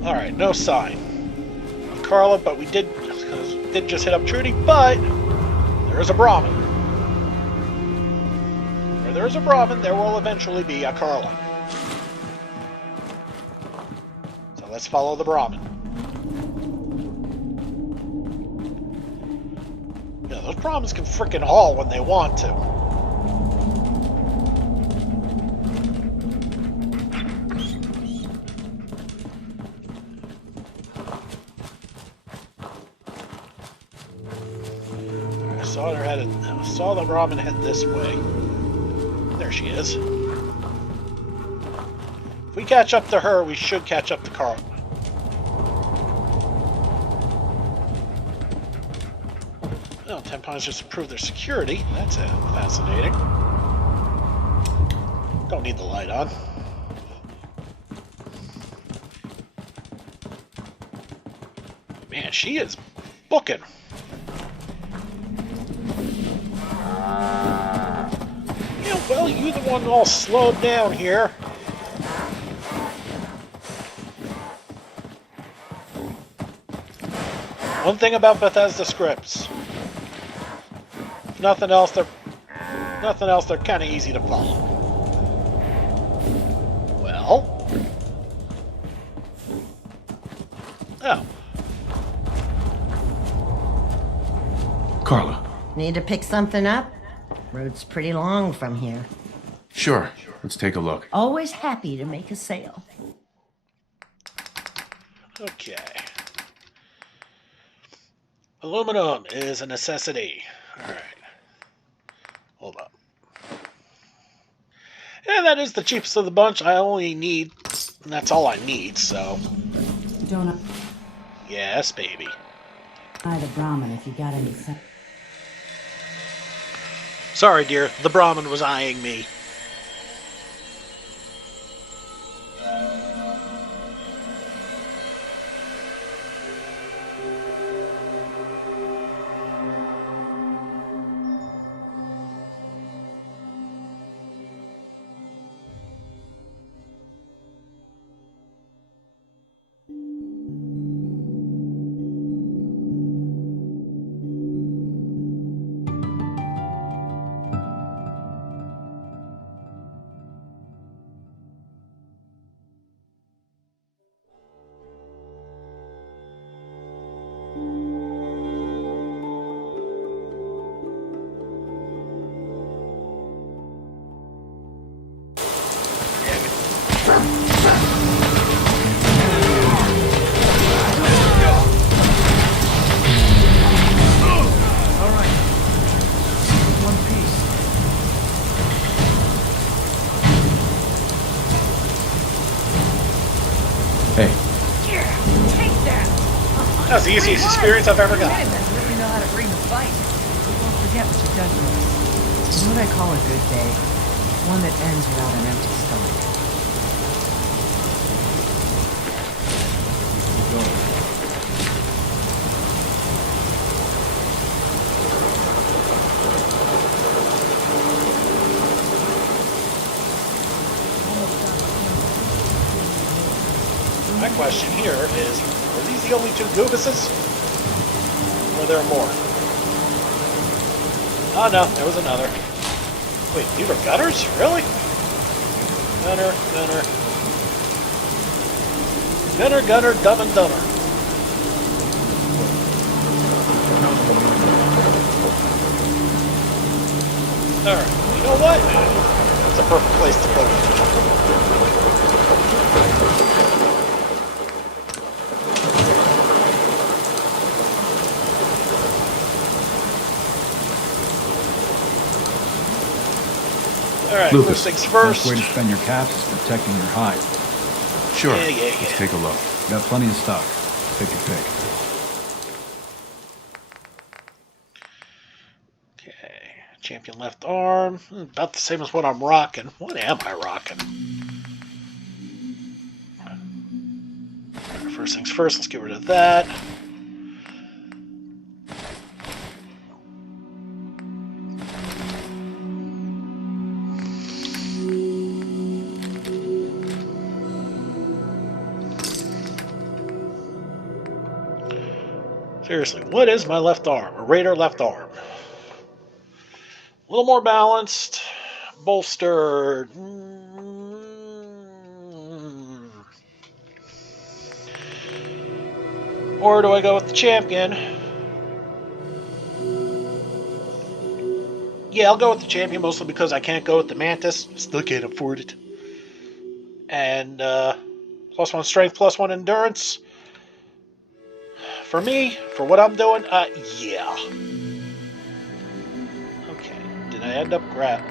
Alright, no sign of Carla, but we did just hit up Trudy, but there is a Brahmin. Where there is a Brahmin, there will eventually be a Carla. So let's follow the Brahmin. Yeah, those Brahmins can frickin' haul when they want to. saw the ramen head this way. There she is. If we catch up to her, we should catch up to Carl. Oh, Tenpines just improved their security. That's fascinating. Don't need the light on. Man, she is booking. Yeah, well, you're the one all slowed down here. One thing about Bethesda scripts. If nothing else, they're kind of easy to follow. Well. Oh. Carla. Need to pick something up? Road's pretty long from here. Sure. Let's take a look. Always happy to make a sale. Okay. Aluminum is a necessity. Alright. Hold up. And that is the cheapest of the bunch. I only need... And that's all I need, so... Donut. Yes, baby. Buy the Brahmin if you got any sense. Sorry, dear. The Brahmin was eyeing me. That's the easiest experience I've ever got. Really know how to bring the fight. Don't forget what you've done to us. You know what I call a good day? One that ends without an empty stomach. My question here is, are these the only two Goobuses? Or are there more? Oh no, there was another. Wait, these are gunners? Really? Gunner, gunner. Gunner, gunner, dumb and dumber. Alright, you know what? That's a perfect place to put it. Alright, Lucas, first things Best first. way to spend your caps is protecting your hide. Sure. Yeah. Let's take a look. Got plenty of stock. Pick your pick. Okay, champion left arm. About the same as what I'm rocking. What am I rocking? First things first, let's get rid of that. Seriously, what is my left arm? A Raider left arm. A little more balanced. Bolstered. Or do I go with the champion? Yeah, I'll go with the champion, mostly because I can't go with the Mantis. Still can't afford it. And +1 strength, +1 endurance. For me, for what I'm doing, yeah. Okay. did I end up grab?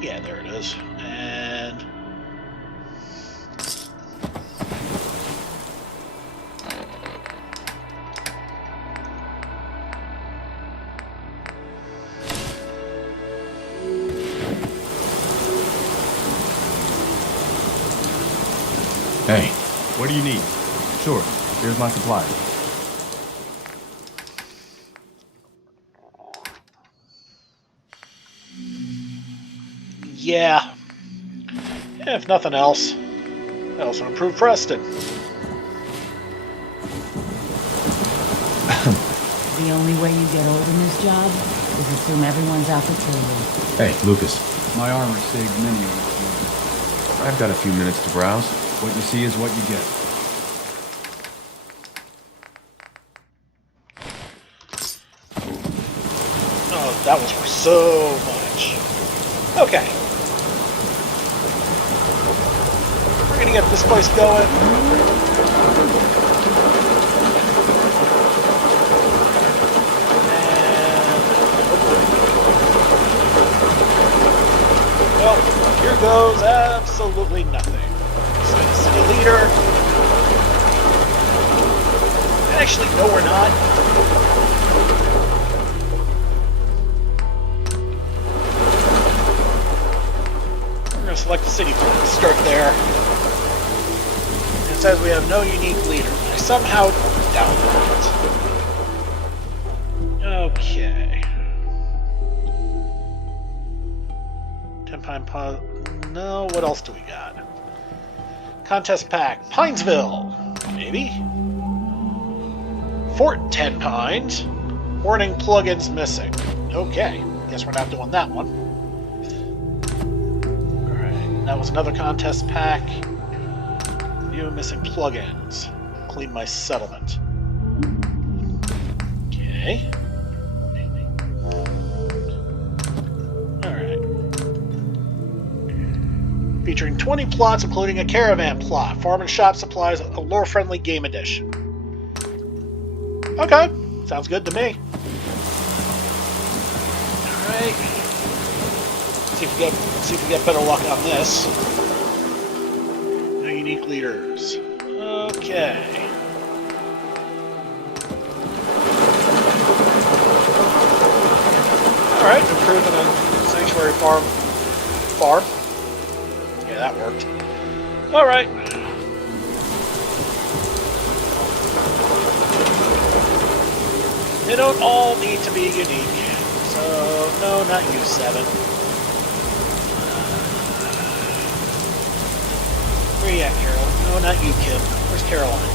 Yeah, there it is. And Hey, What do you need? Sure, here's my supply. yeah, if nothing else, I also improved Preston. The only way you get old in this job is assume everyone's out to kill you. hey, Lucas. My armor saved many of us. I've got a few minutes to browse. What you see is what you get. Oh, that was for so much. Okay. We're gonna get this place going. Well, here goes absolutely nothing. Assign a city leader. Actually, no, we're not. We're going to select the city plan. Start there. It says we have no unique leader. I somehow doubt that. Okay. No, what else do we got? Contest pack. Pinesville. Maybe. Fort Tenpines. Warning, plugins missing. Okay. Guess we're not doing that one. Alright. That was another contest pack. View missing plugins. Clean my settlement. Okay. Featuring 20 plots, including a caravan plot, farm and shop supplies, a lore-friendly game edition. Okay, sounds good to me. All right, see if we get better luck on this. No unique leaders. Okay. All right, improving on sanctuary farm. Yeah, that worked. All right. They don't all need to be unique. So, no, not you, 7. Where you at, Carol? No, not you, Kim. Where's Caroline?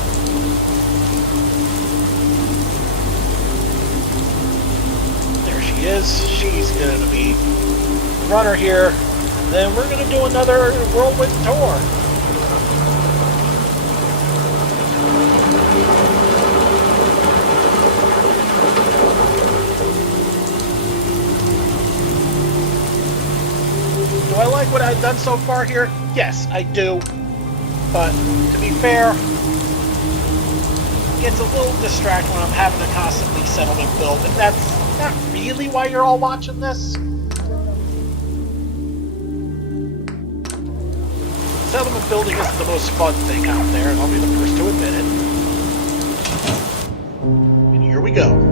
There she is. She's going to be the runner here. Then we're going to do another whirlwind tour. Do I like what I've done so far here? Yes, I do. But to be fair, it gets a little distracting when I'm having to constantly settlement build, and that's not really why you're all watching this. Settlement building isn't the most fun thing out there, and I'll be the first to admit it. And here we go.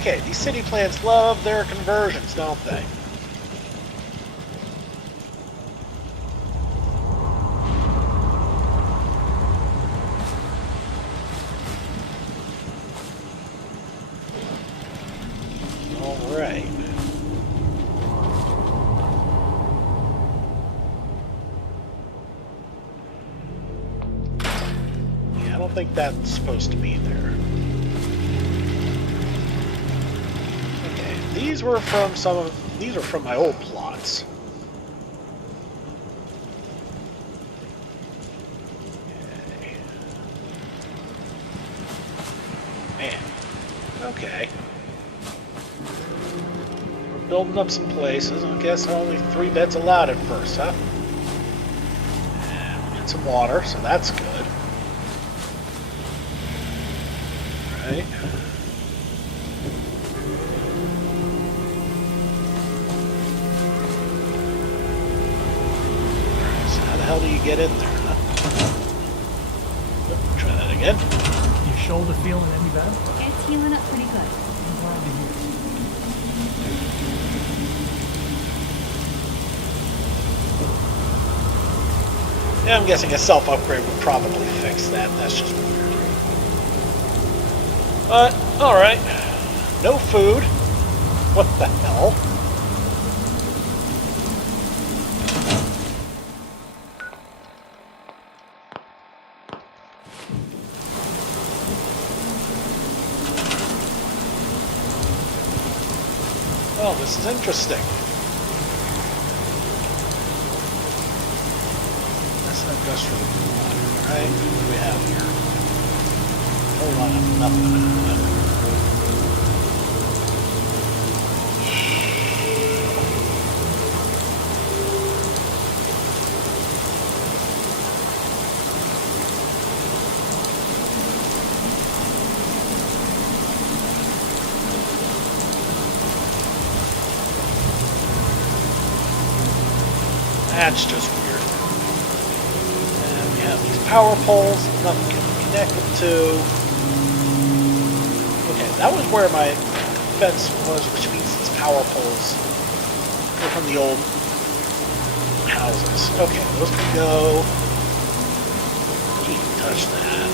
Okay, these city plants love their conversions, don't they? Alright. Yeah, I don't think that's supposed to be there. Okay, these were from these are from my old plots. Okay. Man. Okay. Building up some places. I guess only 3 beds allowed at first, huh? And we get some water, so that's good. Right. So how the hell do you get in there, huh? Oop, try that again. Your shoulder feeling any better? It's healing up pretty good. I'm glad to hear. Yeah, I'm guessing a self-upgrade would probably fix that. That's just weird. But, alright. No food. What the hell? Well, this is interesting. That's an industrial water, right? What do we have here? Whole lot of nothing. That's just weird. And we have these power poles, nothing can be connected to. Okay, that was where my fence was, which means these power poles are from the old houses. Okay, those can go. Can't touch that.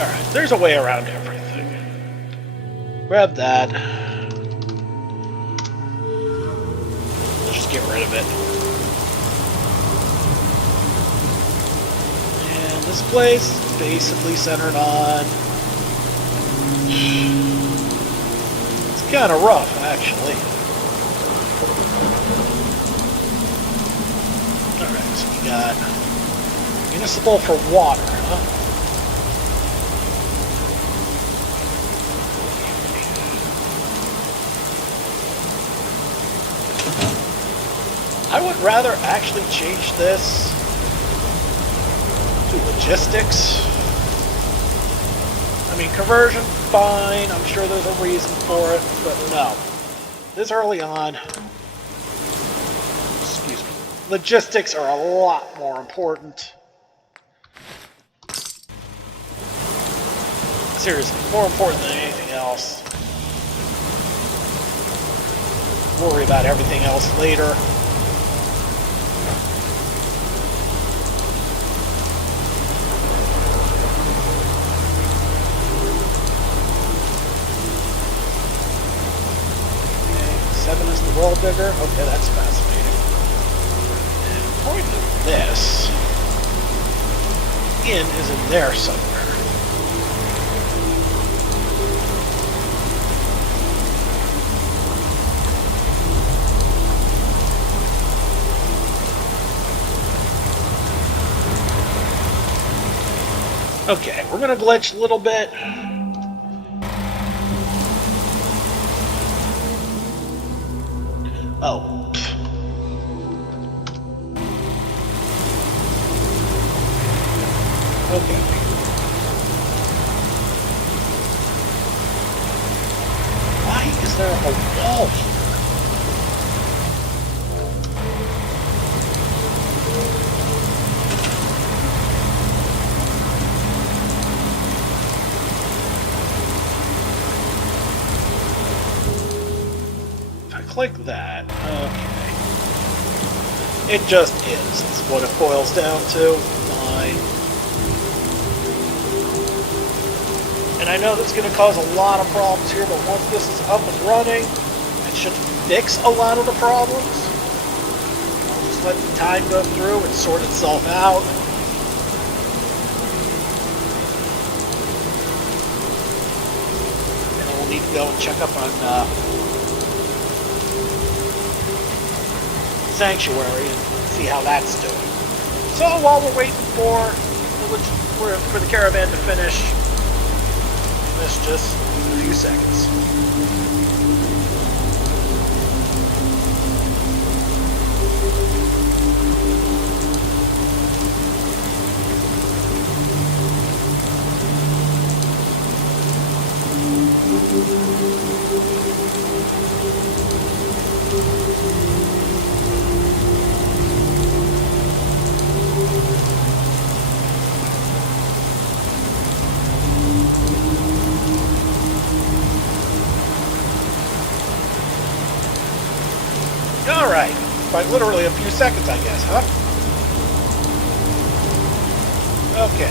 Alright, there's a way around everything. Grab that. Let's just get rid of it. And this place is basically centered on... It's kind of rough, actually. Alright, so we got... Municipal for water, huh? I would rather actually change this to logistics. I mean, conversion, fine. I'm sure there's a reason for it, but no. This early on, excuse me, logistics are a lot more important. Seriously, more important than anything else. Worry about everything else later. Is the world bigger? Okay, that's fascinating. And according to this, inn is in there somewhere. Okay, we're gonna glitch a little bit. Oh. Okay. Why is there a wall here? click that. Okay. It just is. That's what it boils down to. Fine. And I know that's going to cause a lot of problems here, but once this is up and running, it should fix a lot of the problems. I'll just let the time go through and sort itself out. And then we'll need to go and check up on Sanctuary and see how that's doing. So while we're waiting for the caravan to finish, this just a few seconds. Alright, quite literally a few seconds, I guess, huh? Okay.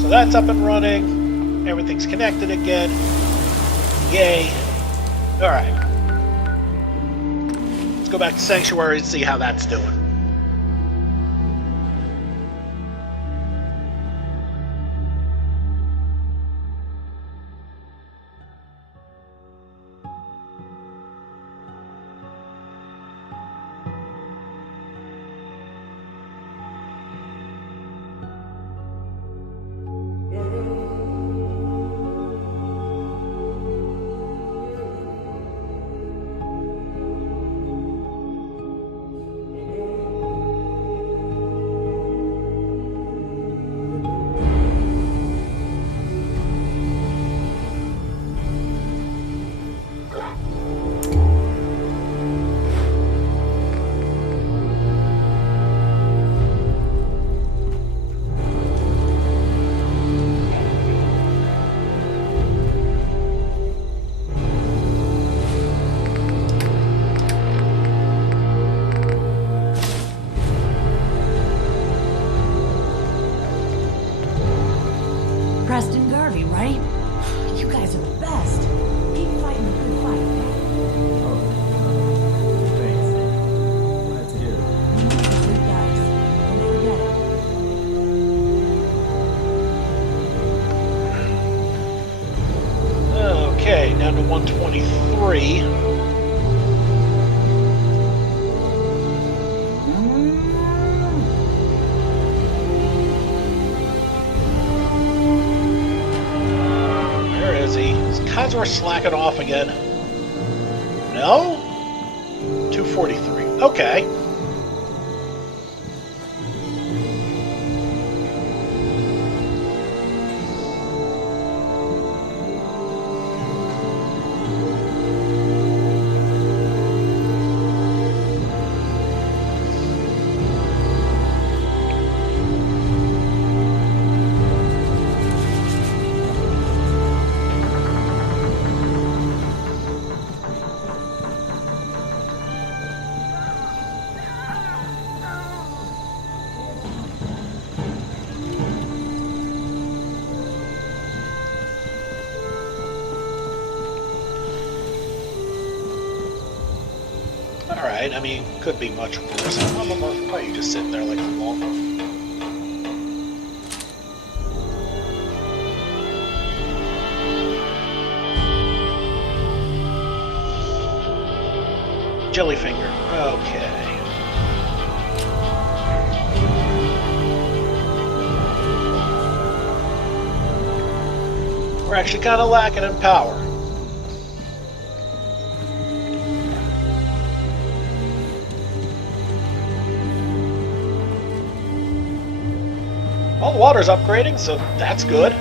So that's up and running. Everything's connected again. Yay. Alright. Let's go back to Sanctuary and see how that's doing. Preston Garvey, right? You guys are the best. Keep fighting the good fight, okay? Thanks. Glad to hear it. You know the good guys. Don't forget it. Okay, down to 123. We're slacking off again. No? 243. Okay. Alright, I mean, could be much worse. Why are you just sitting there like a lump? Jellyfinger. Okay. We're actually kind of lacking in power. Well, the water's upgrading, so that's good.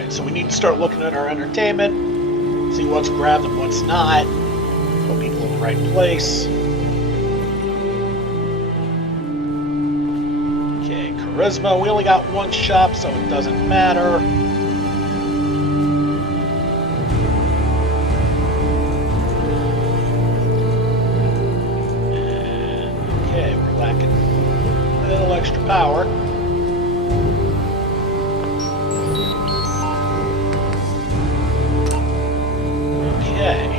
Alright, so we need to start looking at our entertainment, see what's grabbed and what's not, put people in the right place. Okay, charisma, we only got one shop, so it doesn't matter. And, okay, we're lacking a little extra power. Okay.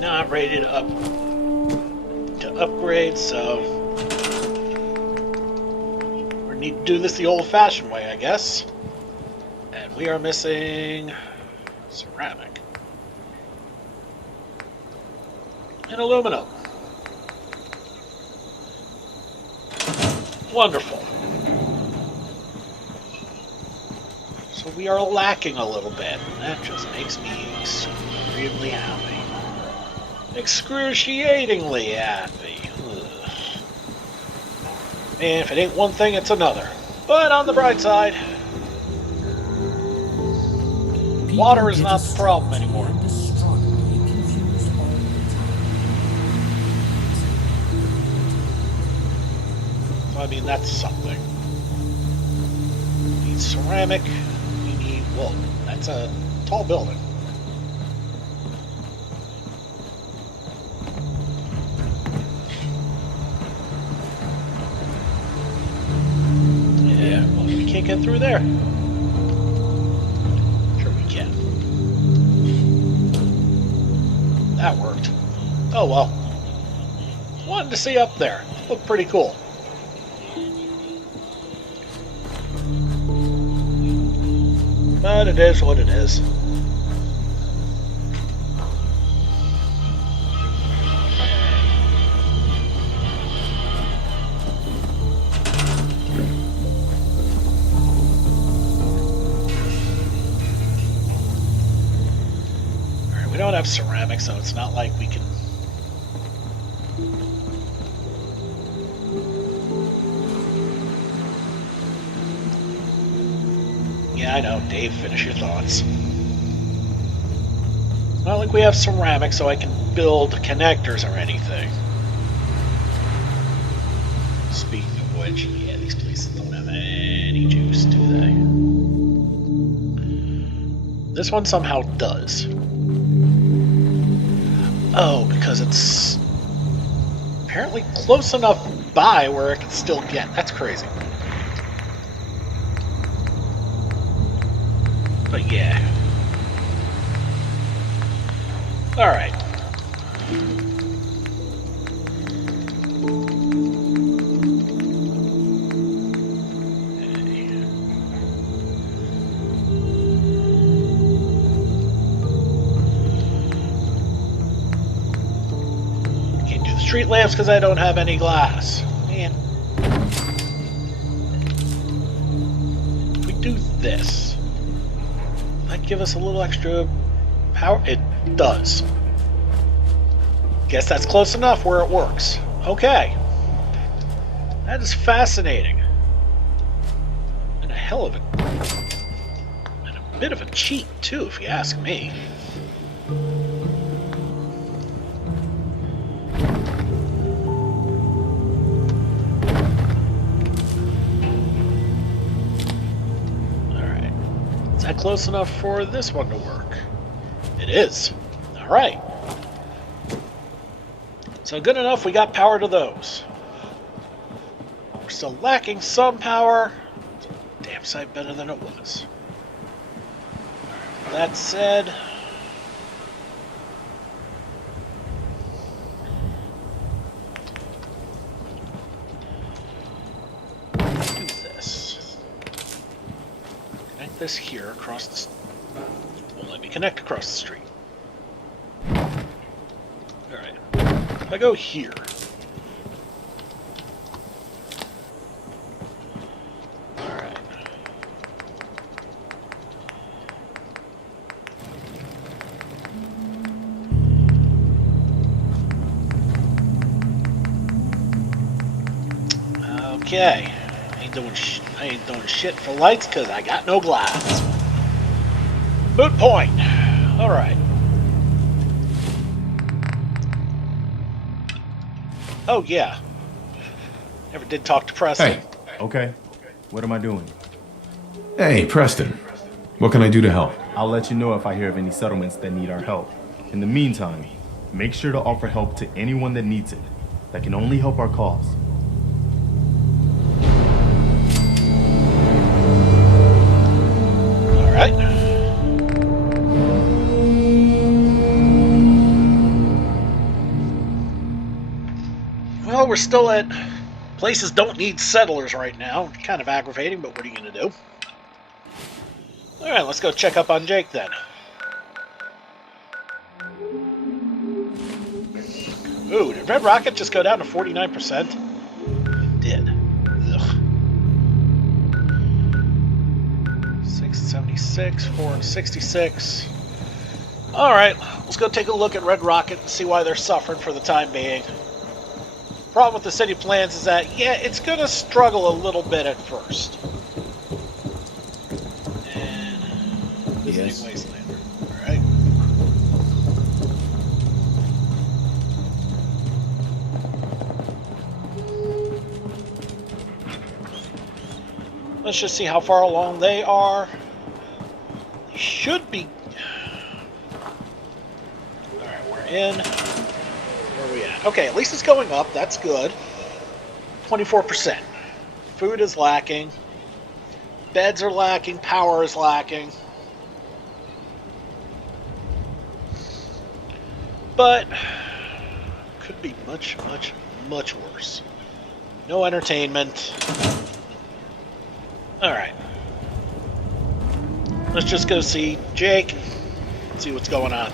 Not ready to upgrade, so we need to do this the old-fashioned way, I guess. And we are missing ceramic and aluminum. Wonderful. So we are lacking a little bit, and that just makes me extremely happy. Excruciatingly happy. Ugh. And if it ain't one thing, it's another. But on the bright side, water is not the problem anymore. So I mean, that's something. We need ceramic. We need wood. That's a tall building. Yeah, well, we can't get through there. Sure we can. That worked. Oh well. Wanted to see up there. Looked pretty cool. But it is what it is. Alright, we don't have ceramic, so it's not like we can... Yeah, I know, Dave, finish your thoughts. It's not like we have ceramic, so I can build connectors or anything. Speaking of which, yeah, these places don't have any juice, do they? This one somehow does. Oh, because it's apparently close enough by where it can still get. That's crazy. But yeah. Alright. Can't do the street lamps because I don't have any glass. Man. If we do this, give us a little extra power? It does. Guess that's close enough where it works. Okay. That is fascinating. And a hell of a... and a bit of a cheat, too, if you ask me. Is that close enough for this one to work? It is. Alright. So good enough, we got power to those. We're still lacking some power. It's a damn sight better than it was. That said... do this. Connect this here across the... won't let me connect across the street. Alright. If I go here... Alright. Okay. I ain't doing shit for lights because I got no glass. Moot point. Alright. Oh, yeah. Never did talk to Preston. Hey. Okay. What am I doing? Hey, Preston. What can I do to help? I'll let you know if I hear of any settlements that need our help. In the meantime, make sure to offer help to anyone that needs it. That can only help our cause. Alright. Well, we're still at places don't need settlers right now. Kind of aggravating, but what are you going to do? Alright, let's go check up on Jake then. Ooh, did Red Rocket just go down to 49%? It did. Ugh. 676, 466. Alright, let's go take a look at Red Rocket and see why they're suffering for the time being. Problem with the city plans is that, yeah, it's going to struggle a little bit at first. And visiting Wastelander. Alright. Let's just see how far along they are. They should be... Alright, we're in. Where are we at? Okay, at least it's going up. That's good. 24%. Food is lacking. Beds are lacking. Power is lacking. But could be much, much, much worse. No entertainment. Alright. Let's just go see Jake. See what's going on.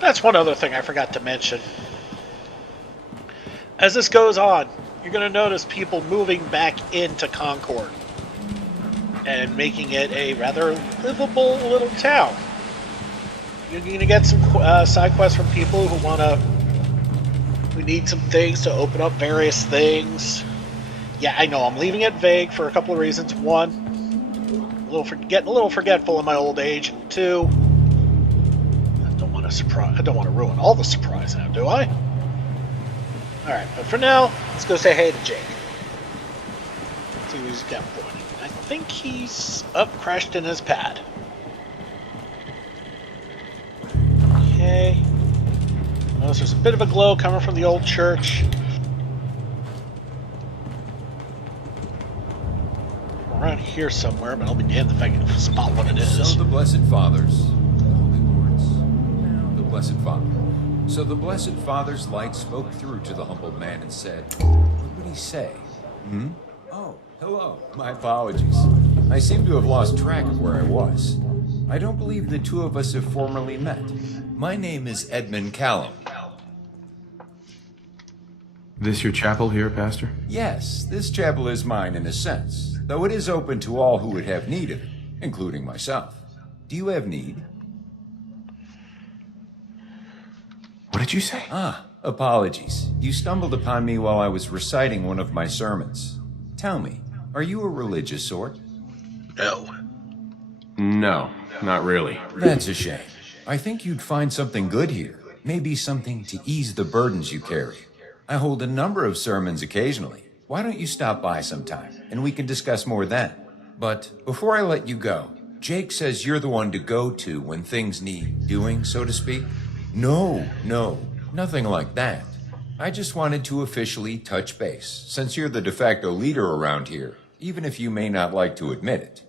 That's one other thing I forgot to mention. As this goes on, you're going to notice people moving back into Concord and making it a rather livable little town. You're going to get some side quests from people who need some things to open up various things. Yeah, I know I'm leaving it vague for a couple of reasons. One, getting a little forgetful in my old age, and two, I don't want to ruin all the surprise now, do I? Alright, but for now, let's go say hey to Jake. See what he's got going. I think he's crashed in his pad. Okay. Notice there's a bit of a glow coming from the old church. Around here somewhere, but I'll be damned if I can spot what it is. So the Blessed Fathers... Blessed Father. So the Blessed Father's light spoke through to the humbled man and said, what would he say? Oh, hello. My apologies. I seem to have lost track of where I was. I don't believe the two of us have formally met. My name is Edmund Callum. This your chapel here, Pastor? Yes, this chapel is mine in a sense, though it is open to all who would have need of it, including myself. Do you have need? What did you say? Apologies. You stumbled upon me while I was reciting one of my sermons. Tell me, are you a religious sort? No, not really. That's a shame. I think you'd find something good here. Maybe something to ease the burdens you carry. I hold a number of sermons occasionally. Why don't you stop by sometime, and we can discuss more then. But before I let you go, Jake says you're the one to go to when things need doing, so to speak. No, nothing like that. I just wanted to officially touch base, since you're the de facto leader around here, even if you may not like to admit it.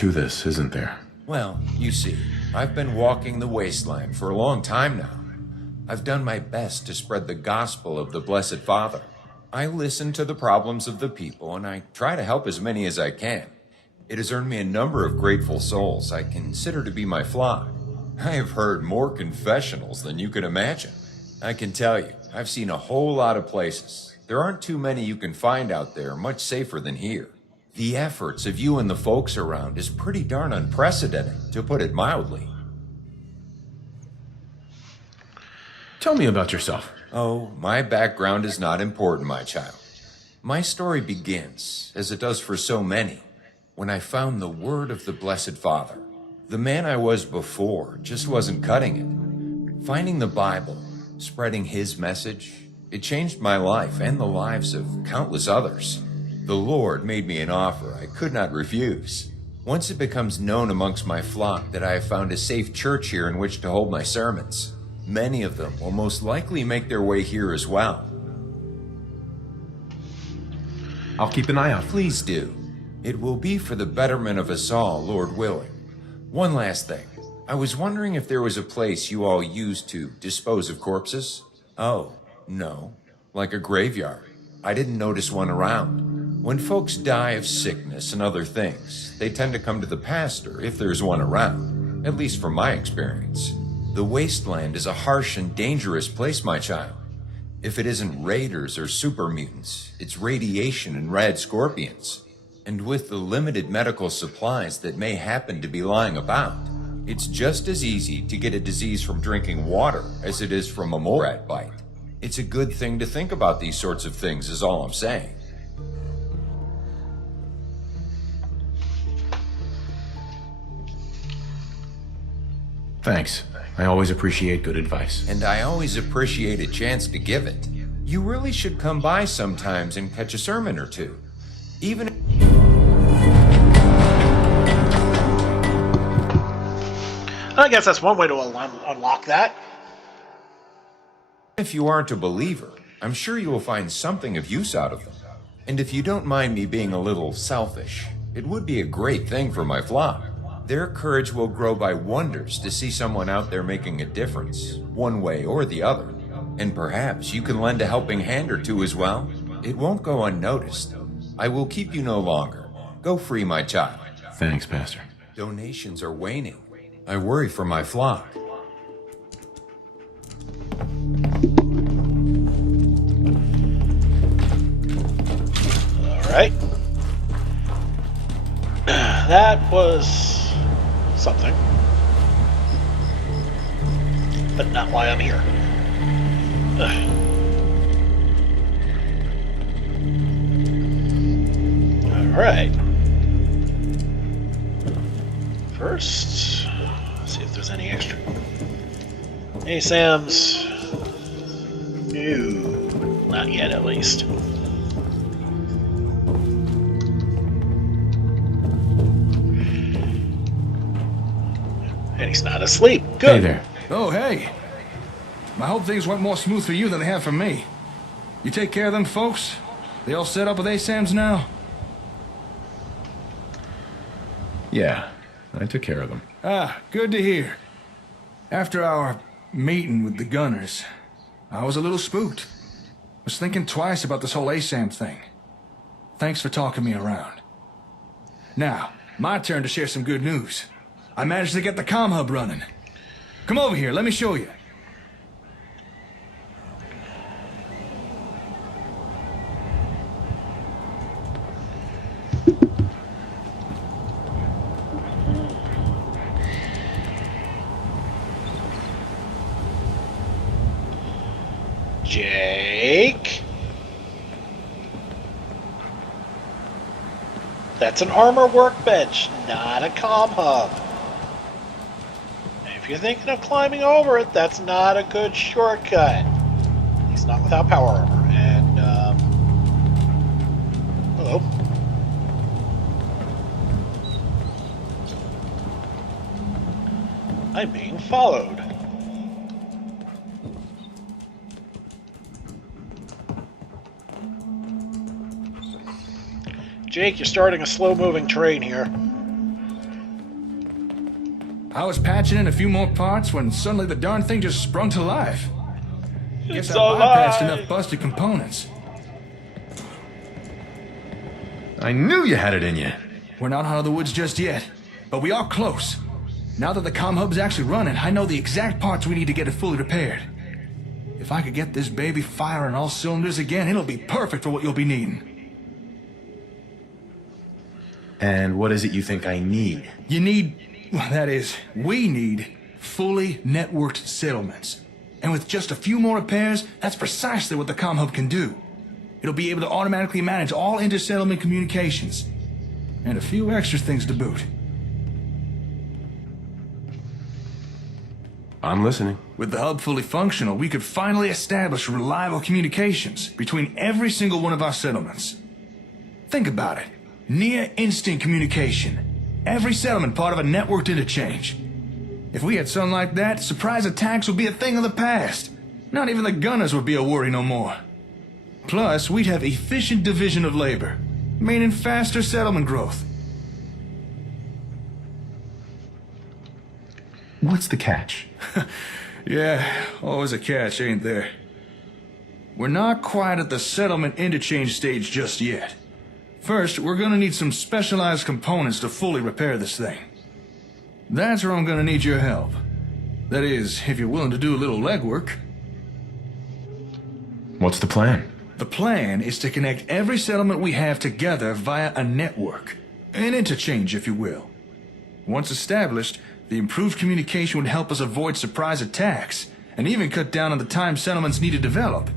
to this, isn't there? Well, you see, I've been walking the wasteland for a long time now. I've done my best to spread the gospel of the Blessed Father. I listen to the problems of the people, and I try to help as many as I can. It has earned me a number of grateful souls I consider to be my flock. I have heard more confessionals than you can imagine. I can tell you, I've seen a whole lot of places. There aren't too many you can find out there much safer than here. The efforts of you and the folks around is pretty darn unprecedented, to put it mildly. Tell me about yourself. Oh, my background is not important, my child. My story begins, as it does for so many, when I found the word of the Blessed Father. The man I was before just wasn't cutting it. Finding the Bible, spreading his message, it changed my life and the lives of countless others. The Lord made me an offer I could not refuse. Once it becomes known amongst my flock that I have found a safe church here in which to hold my sermons, many of them will most likely make their way here as well. I'll keep an eye out. Please do. It will be for the betterment of us all, Lord willing. One last thing. I was wondering if there was a place you all used to dispose of corpses? Oh, no. Like a graveyard. I didn't notice one around. When folks die of sickness and other things, they tend to come to the pastor if there's one around, at least from my experience. The wasteland is a harsh and dangerous place, my child. If it isn't raiders or super mutants, it's radiation and rad scorpions. And with the limited medical supplies that may happen to be lying about, it's just as easy to get a disease from drinking water as it is from a mole rat bite. It's a good thing to think about these sorts of things, is all I'm saying. Thanks. I always appreciate good advice. And I always appreciate a chance to give it. You really should come by sometimes and catch a sermon or two. Even I guess that's one way to unlock that. if you aren't a believer, I'm sure you will find something of use out of them. And if you don't mind me being a little selfish, it would be a great thing for my flock. Their courage will grow by wonders to see someone out there making a difference, one way or the other. And perhaps you can lend a helping hand or two as well. It won't go unnoticed. I will keep you no longer. Go free, my child. Thanks, Pastor. Donations are waning. I worry for my flock. All right. That was something. But not why I'm here. Alright. First, let's see if there's any extra. Hey, Sam's. No, not yet at least. And he's not asleep. Good. Hey there. Oh, hey. I hope things went more smooth for you than they have for me. You take care of them folks? They all set up with ASAMs now? Yeah, I took care of them. Ah, good to hear. After our meeting with the gunners, I was a little spooked. Was thinking twice about this whole ASAM thing. Thanks for talking me around. Now, my turn to share some good news. I managed to get the comm hub running. Come over here, let me show you. Jake? That's an armor workbench, not a comm hub. If you're thinking of climbing over it, that's not a good shortcut. At least not without power armor. And, hello. I'm being followed. Jake, you're starting a slow-moving train here. I was patching in a few more parts when suddenly the darn thing just sprung to life. Guess I bypassed enough busted components. I knew you had it in you. We're not out of the woods just yet, but we are close. Now that the comm hub's actually running, I know the exact parts we need to get it fully repaired. If I could get this baby firing all cylinders again, it'll be perfect for what you'll be needing. And what is it you think I need? You need, well, that is, we need fully networked settlements. And with just a few more repairs, that's precisely what the comm hub can do. It'll be able to automatically manage all inter-settlement communications. And a few extra things to boot. I'm listening. With the hub fully functional, we could finally establish reliable communications between every single one of our settlements. Think about it. Near instant communication. Every settlement part of a networked interchange. If we had something like that, surprise attacks would be a thing of the past. Not even the gunners would be a worry no more. Plus, we'd have efficient division of labor, meaning faster settlement growth. What's the catch? Yeah, always a catch, ain't there? We're not quite at the settlement interchange stage just yet. First, we're gonna need some specialized components to fully repair this thing. That's where I'm gonna need your help. That is, if you're willing to do a little legwork. What's the plan? The plan is to connect every settlement we have together via a network. An interchange, if you will. Once established, the improved communication would help us avoid surprise attacks, and even cut down on the time settlements need to develop.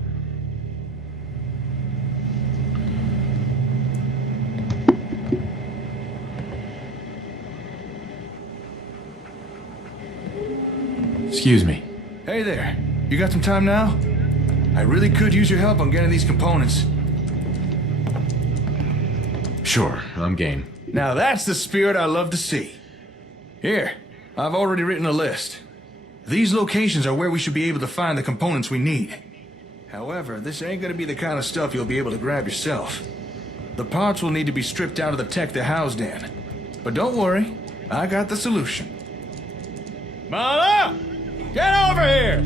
Excuse me. Hey there, you got some time now? I really could use your help on getting these components. Sure, I'm game. Now that's the spirit I love to see. Here, I've already written a list. These locations are where we should be able to find the components we need. However, this ain't gonna be the kind of stuff you'll be able to grab yourself. The parts will need to be stripped out of the tech they're housed in. But don't worry, I got the solution. Mala! Get over here!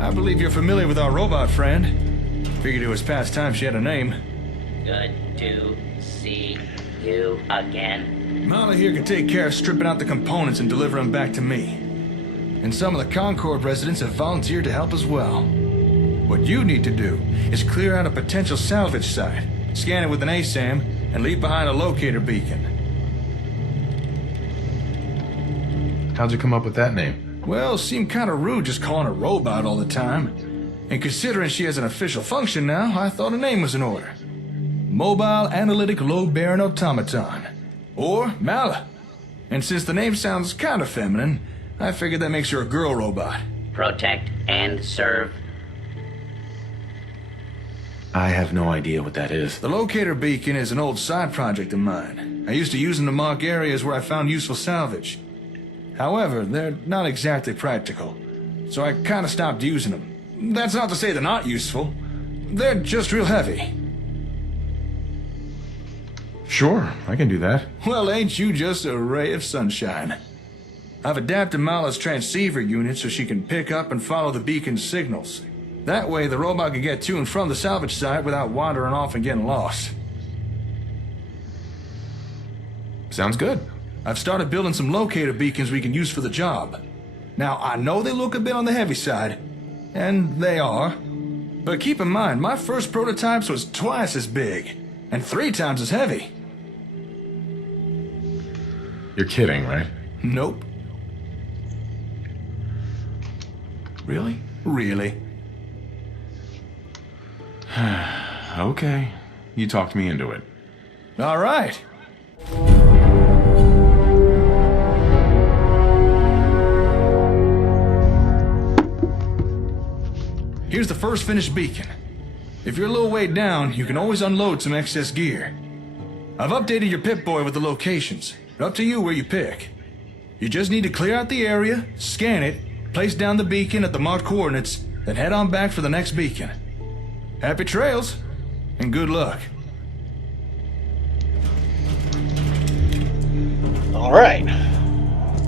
I believe you're familiar with our robot friend. Figured it was past time she had a name. Good to see you again. Mala here can take care of stripping out the components and deliver them back to me. And some of the Concord residents have volunteered to help as well. What you need to do is clear out a potential salvage site, scan it with an ASAM, and leave behind a locator beacon. How'd you come up with that name? Well, seemed kind of rude just calling her robot all the time. And considering she has an official function now, I thought a name was in order. Mobile Analytic Load-Bearing Automaton. Or Mala. And since the name sounds kind of feminine, I figured that makes her a girl robot. Protect and serve. I have no idea what that is. The locator beacon is an old side project of mine. I used to use them to mark areas where I found useful salvage. However, they're not exactly practical, so I kind of stopped using them. That's not to say they're not useful. They're just real heavy. Sure, I can do that. Well, ain't you just a ray of sunshine? I've adapted Mala's transceiver unit so she can pick up and follow the beacon's signals. That way, the robot can get to and from the salvage site without wandering off and getting lost. Sounds good. I've started building some locator beacons we can use for the job. Now, I know they look a bit on the heavy side, and they are. But keep in mind, my first prototypes was twice as big, and 3 times as heavy. You're kidding, right? Nope. Really? Really. Okay. You talked me into it. All right. Here's the first finished beacon. If you're a little way down, you can always unload some excess gear. I've updated your Pip-Boy with the locations. Up to you where you pick. You just need to clear out the area, scan it, place down the beacon at the marked coordinates, then head on back for the next beacon. Happy trails, and good luck. All right.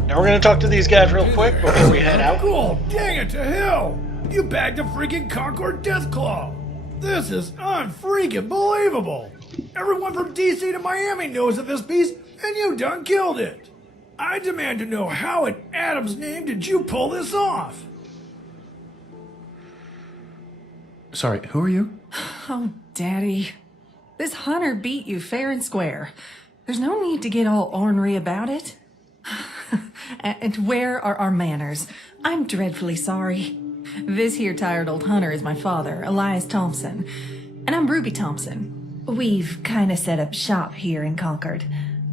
Now we're going to talk to these guys real quick before we head out. Cool, dang it to hell! You bagged a freaking Concord Deathclaw! This is unfreaking believable! Everyone from DC to Miami knows of this piece, and you done killed it! I demand to know how in Adam's name did you pull this off? Sorry, who are you? Oh, Daddy. This hunter beat you fair and square. There's no need to get all ornery about it. And where are our manners? I'm dreadfully sorry. This here tired old hunter is my father, Elias Thompson. And I'm Ruby Thompson. We've kinda set up shop here in Concord.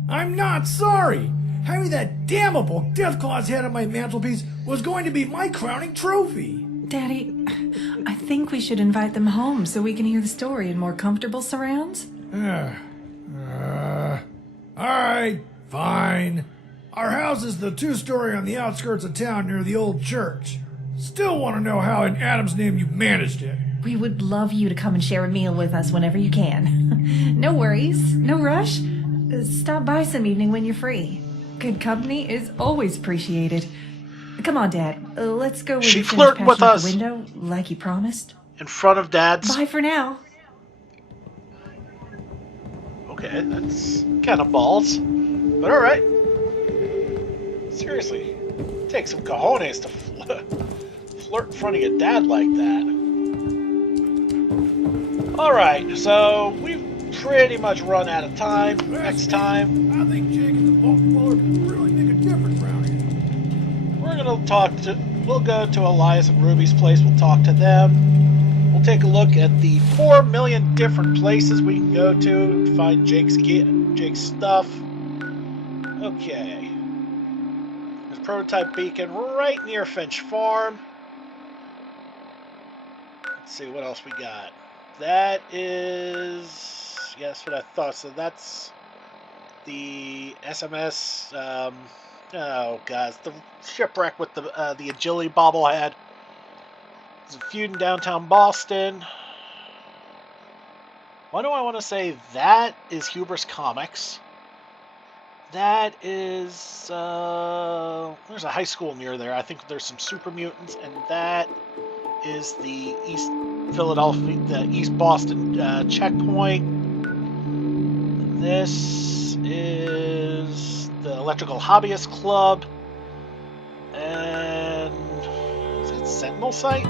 I'm not sorry! Having that damnable Deathclaw's head on my mantelpiece was going to be my crowning trophy! Daddy, I think we should invite them home so we can hear the story in more comfortable surrounds. Alright, fine. Our house is the 2-story on the outskirts of town near the old church. Still want to know how in Adam's name you managed it. We would love you to come and share a meal with us whenever you can. No worries, no rush. Stop by some evening when you're free. Good company is always appreciated. Come on, Dad. Let's go. She flirted with us the window, like you promised. in front of Dad's. Bye for now. Okay, that's kind of balls, but all right. Seriously, take some cojones to flirt in front of your dad like that. All right, so we've pretty much run out of time. Next time, I think Jake and the Vulcan Waller can really make a difference around here. we'll go to Elias and Ruby's place. We'll talk to them. We'll take a look at the 4 million different places we can go to find Jake's stuff. Okay. There's a prototype beacon right near Finch Farm. Let's see what else we got. That is... yes, what I thought. So that's the SMS... oh, guys. The shipwreck with the agility bobblehead. There's a feud in downtown Boston. Why do I want to say that is Hubris Comics? That is... there's a high school near there. I think there's some super mutants, and that is the East Philadelphia, the East Boston checkpoint. This is the Electrical Hobbyist Club, and is that Sentinel Site?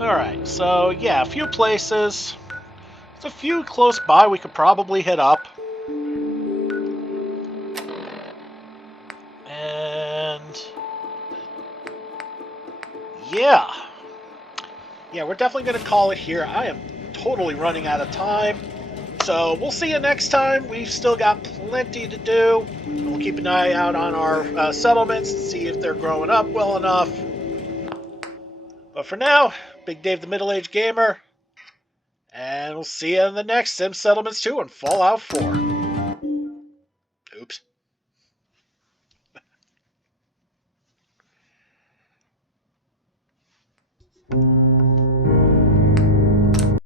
All right, so yeah, a few places. There's a few close by we could probably hit up. Yeah, we're definitely going to call it here. I am totally running out of time. So we'll see you next time. We've still got plenty to do. We'll keep an eye out on our settlements and see if they're growing up well enough. But for now, Big Dave the Middle-Aged Gamer. And we'll see you in the next Sim Settlements 2 and Fallout 4.